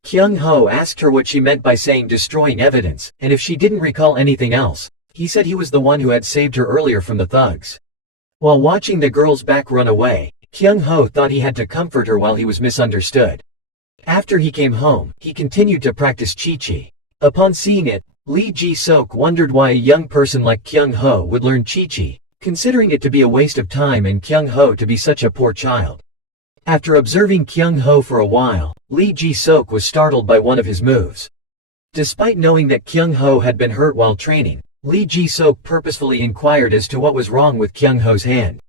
Kyung Ho asked her what she meant by saying destroying evidence, and if she didn't recall anything else. He said he was the one who had saved her earlier from the thugs. While watching the girl's back run away, Kyung Ho thought he had to comfort her while he was misunderstood. After he came home, he continued to practice Chi-Chi. Upon seeing it, Lee Ji-sok wondered why a young person like Kyung Ho would learn Chi-Chi, considering it to be a waste of time and Kyung Ho to be such a poor child. After observing Kyung Ho for a while, Lee Ji-sok was startled by one of his moves. Despite knowing that Kyung Ho had been hurt while training, Lee Ji-sok purposefully inquired as to what was wrong with Kyung Ho's hand.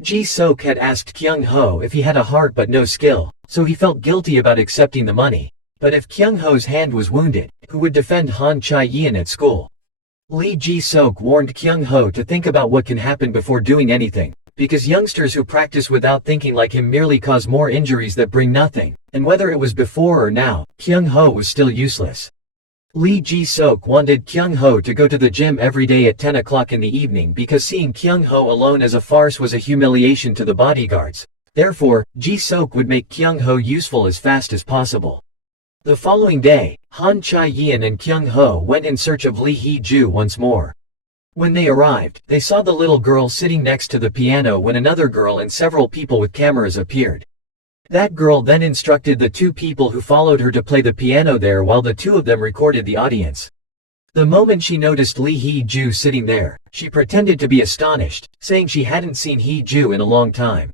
Ji-sok had asked Kyung Ho if he had a heart but no skill, so he felt guilty about accepting the money. But if Kyung Ho's hand was wounded, who would defend Han Chae-yeon at school? Lee Ji-sok warned Kyung Ho to think about what can happen before doing anything, because youngsters who practice without thinking like him merely cause more injuries that bring nothing, and whether it was before or now, Kyung Ho was still useless. Lee Ji-sok wanted Kyung Ho to go to the gym every day at 10 o'clock in the evening because seeing Kyung Ho alone as a farce was a humiliation to the bodyguards. Therefore, Ji-sok would make Kyung Ho useful as fast as possible. The following day, Han Chae-yeon and Kyung Ho went in search of Lee Hee-ju once more. When they arrived, they saw the little girl sitting next to the piano when another girl and several people with cameras appeared. That girl then instructed the two people who followed her to play the piano there while the two of them recorded the audience. The moment she noticed Lee Hee-ju sitting there, she pretended to be astonished, saying she hadn't seen Hee-ju in a long time.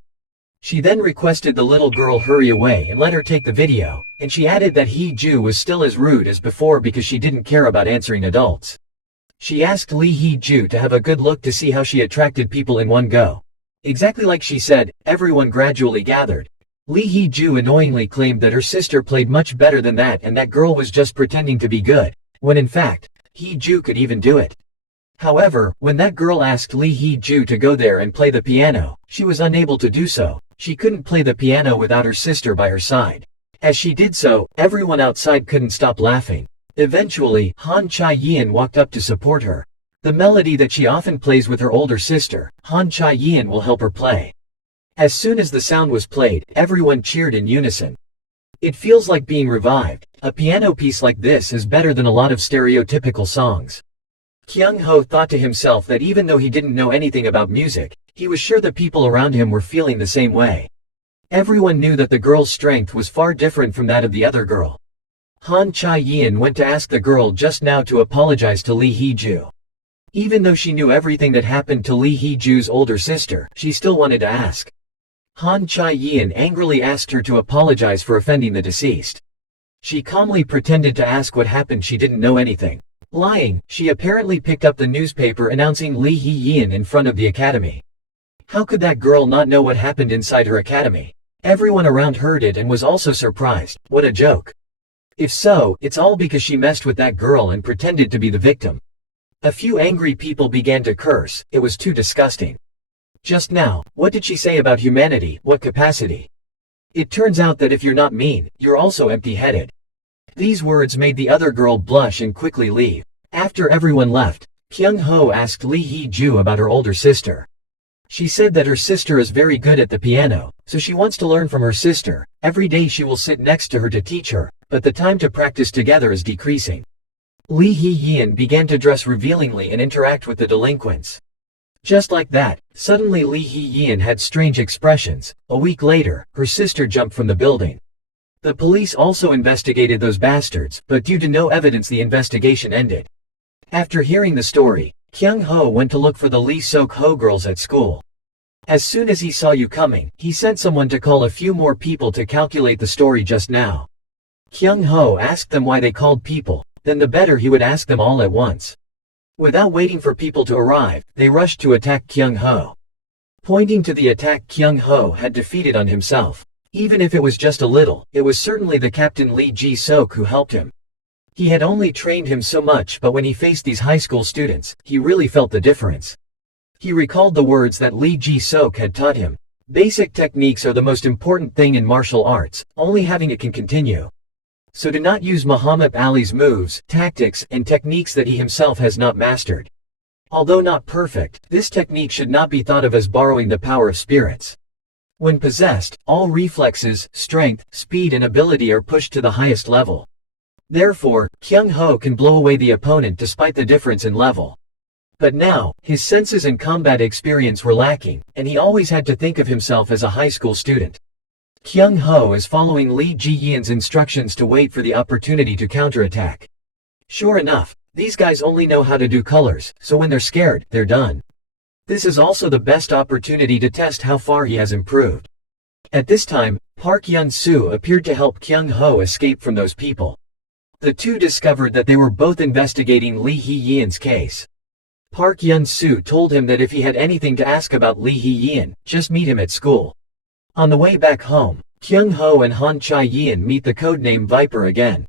She then requested the little girl hurry away and let her take the video, and she added that Hee-ju was still as rude as before because she didn't care about answering adults. She asked Lee Hee-ju to have a good look to see how she attracted people in one go. Exactly like she said, everyone gradually gathered. Lee Hee-ju annoyingly claimed that her sister played much better than that and that girl was just pretending to be good, when in fact, Hee-ju could even do it. However, when that girl asked Lee Hee-ju to go there and play the piano, she was unable to do so. She couldn't play the piano without her sister by her side. As she did so, everyone outside couldn't stop laughing. Eventually, Han Chae-yeon walked up to support her. The melody that she often plays with her older sister, Han Chae-yeon will help her play. As soon as the sound was played, everyone cheered in unison. It feels like being revived. A piano piece like this is better than a lot of stereotypical songs. Kyung Ho thought to himself that even though he didn't know anything about music, he was sure the people around him were feeling the same way. Everyone knew that the girl's strength was far different from that of the other girl. Han Chae-yeon went to ask the girl just now to apologize to Lee Hee-ju. Even though she knew everything that happened to Lee Hee-ju's older sister, she still wanted to ask. Han Chae-yeon angrily asked her to apologize for offending the deceased. She calmly pretended to ask what happened. She didn't know anything. Lying, she apparently picked up the newspaper announcing Lee Hee-yeon in front of the academy. How could that girl not know what happened inside her academy? Everyone around heard it and was also surprised. What a joke. If so, it's all because she messed with that girl and pretended to be the victim. A few angry people began to curse. It was too disgusting. Just now, what did she say about humanity? What capacity? It turns out that if you're not mean, you're also empty-headed. These words made the other girl blush and quickly leave. After everyone left, Kyung Ho asked Lee Hee-ju about her older sister. She said that her sister is very good at the piano, so she wants to learn from her sister. Every day she will sit next to her to teach her, but the time to practice together is decreasing. Lee Hee-yeon began to dress revealingly and interact with the delinquents. Just like that, suddenly Lee Hee-yeon had strange expressions. A week later, her sister jumped from the building. The police also investigated those bastards, but due to no evidence the investigation ended. After hearing the story, Kyung Ho went to look for the Lee Sok-ho girls at school. As soon as he saw you coming, he sent someone to call a few more people to calculate the story just now. Kyung Ho asked them why they called people, then the better he would ask them all at once. Without waiting for people to arrive, they rushed to attack Kyung Ho. Pointing to the attack Kyung Ho had defeated on himself. Even if it was just a little, it was certainly the captain Lee Ji-sok who helped him. He had only trained him so much, but when he faced these high school students, he really felt the difference. He recalled the words that Lee Ji-sok had taught him. Basic techniques are the most important thing in martial arts, only having it can continue. So do not use Muhammad Ali's moves, tactics, and techniques that he himself has not mastered. Although not perfect, this technique should not be thought of as borrowing the power of spirits. When possessed, all reflexes, strength, speed and ability are pushed to the highest level. Therefore, Kyung Ho can blow away the opponent despite the difference in level. But now, his senses and combat experience were lacking, and he always had to think of himself as a high school student. Kyung Ho is following Lee Ji-yeon's instructions to wait for the opportunity to counterattack. Sure enough, these guys only know how to do colors, so when they're scared, they're done. This is also the best opportunity to test how far he has improved. At this time, Park Yun-soo appeared to help Kyung Ho escape from those people. The two discovered that they were both investigating Lee Hee-yeon's case. Park Yun-soo told him that if he had anything to ask about Lee Hee-yeon, just meet him at school. On the way back home, Kyung Ho and Han Chae-yeon meet the codename Viper again.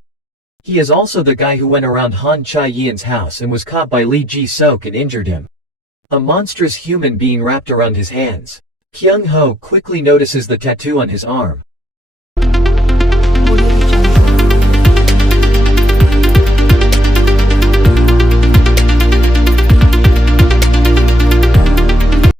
He is also the guy who went around Han Chae-yeon's house and was caught by Lee Ji-sok and injured him. A monstrous human being wrapped around his hands. Kyung Ho quickly notices the tattoo on his arm.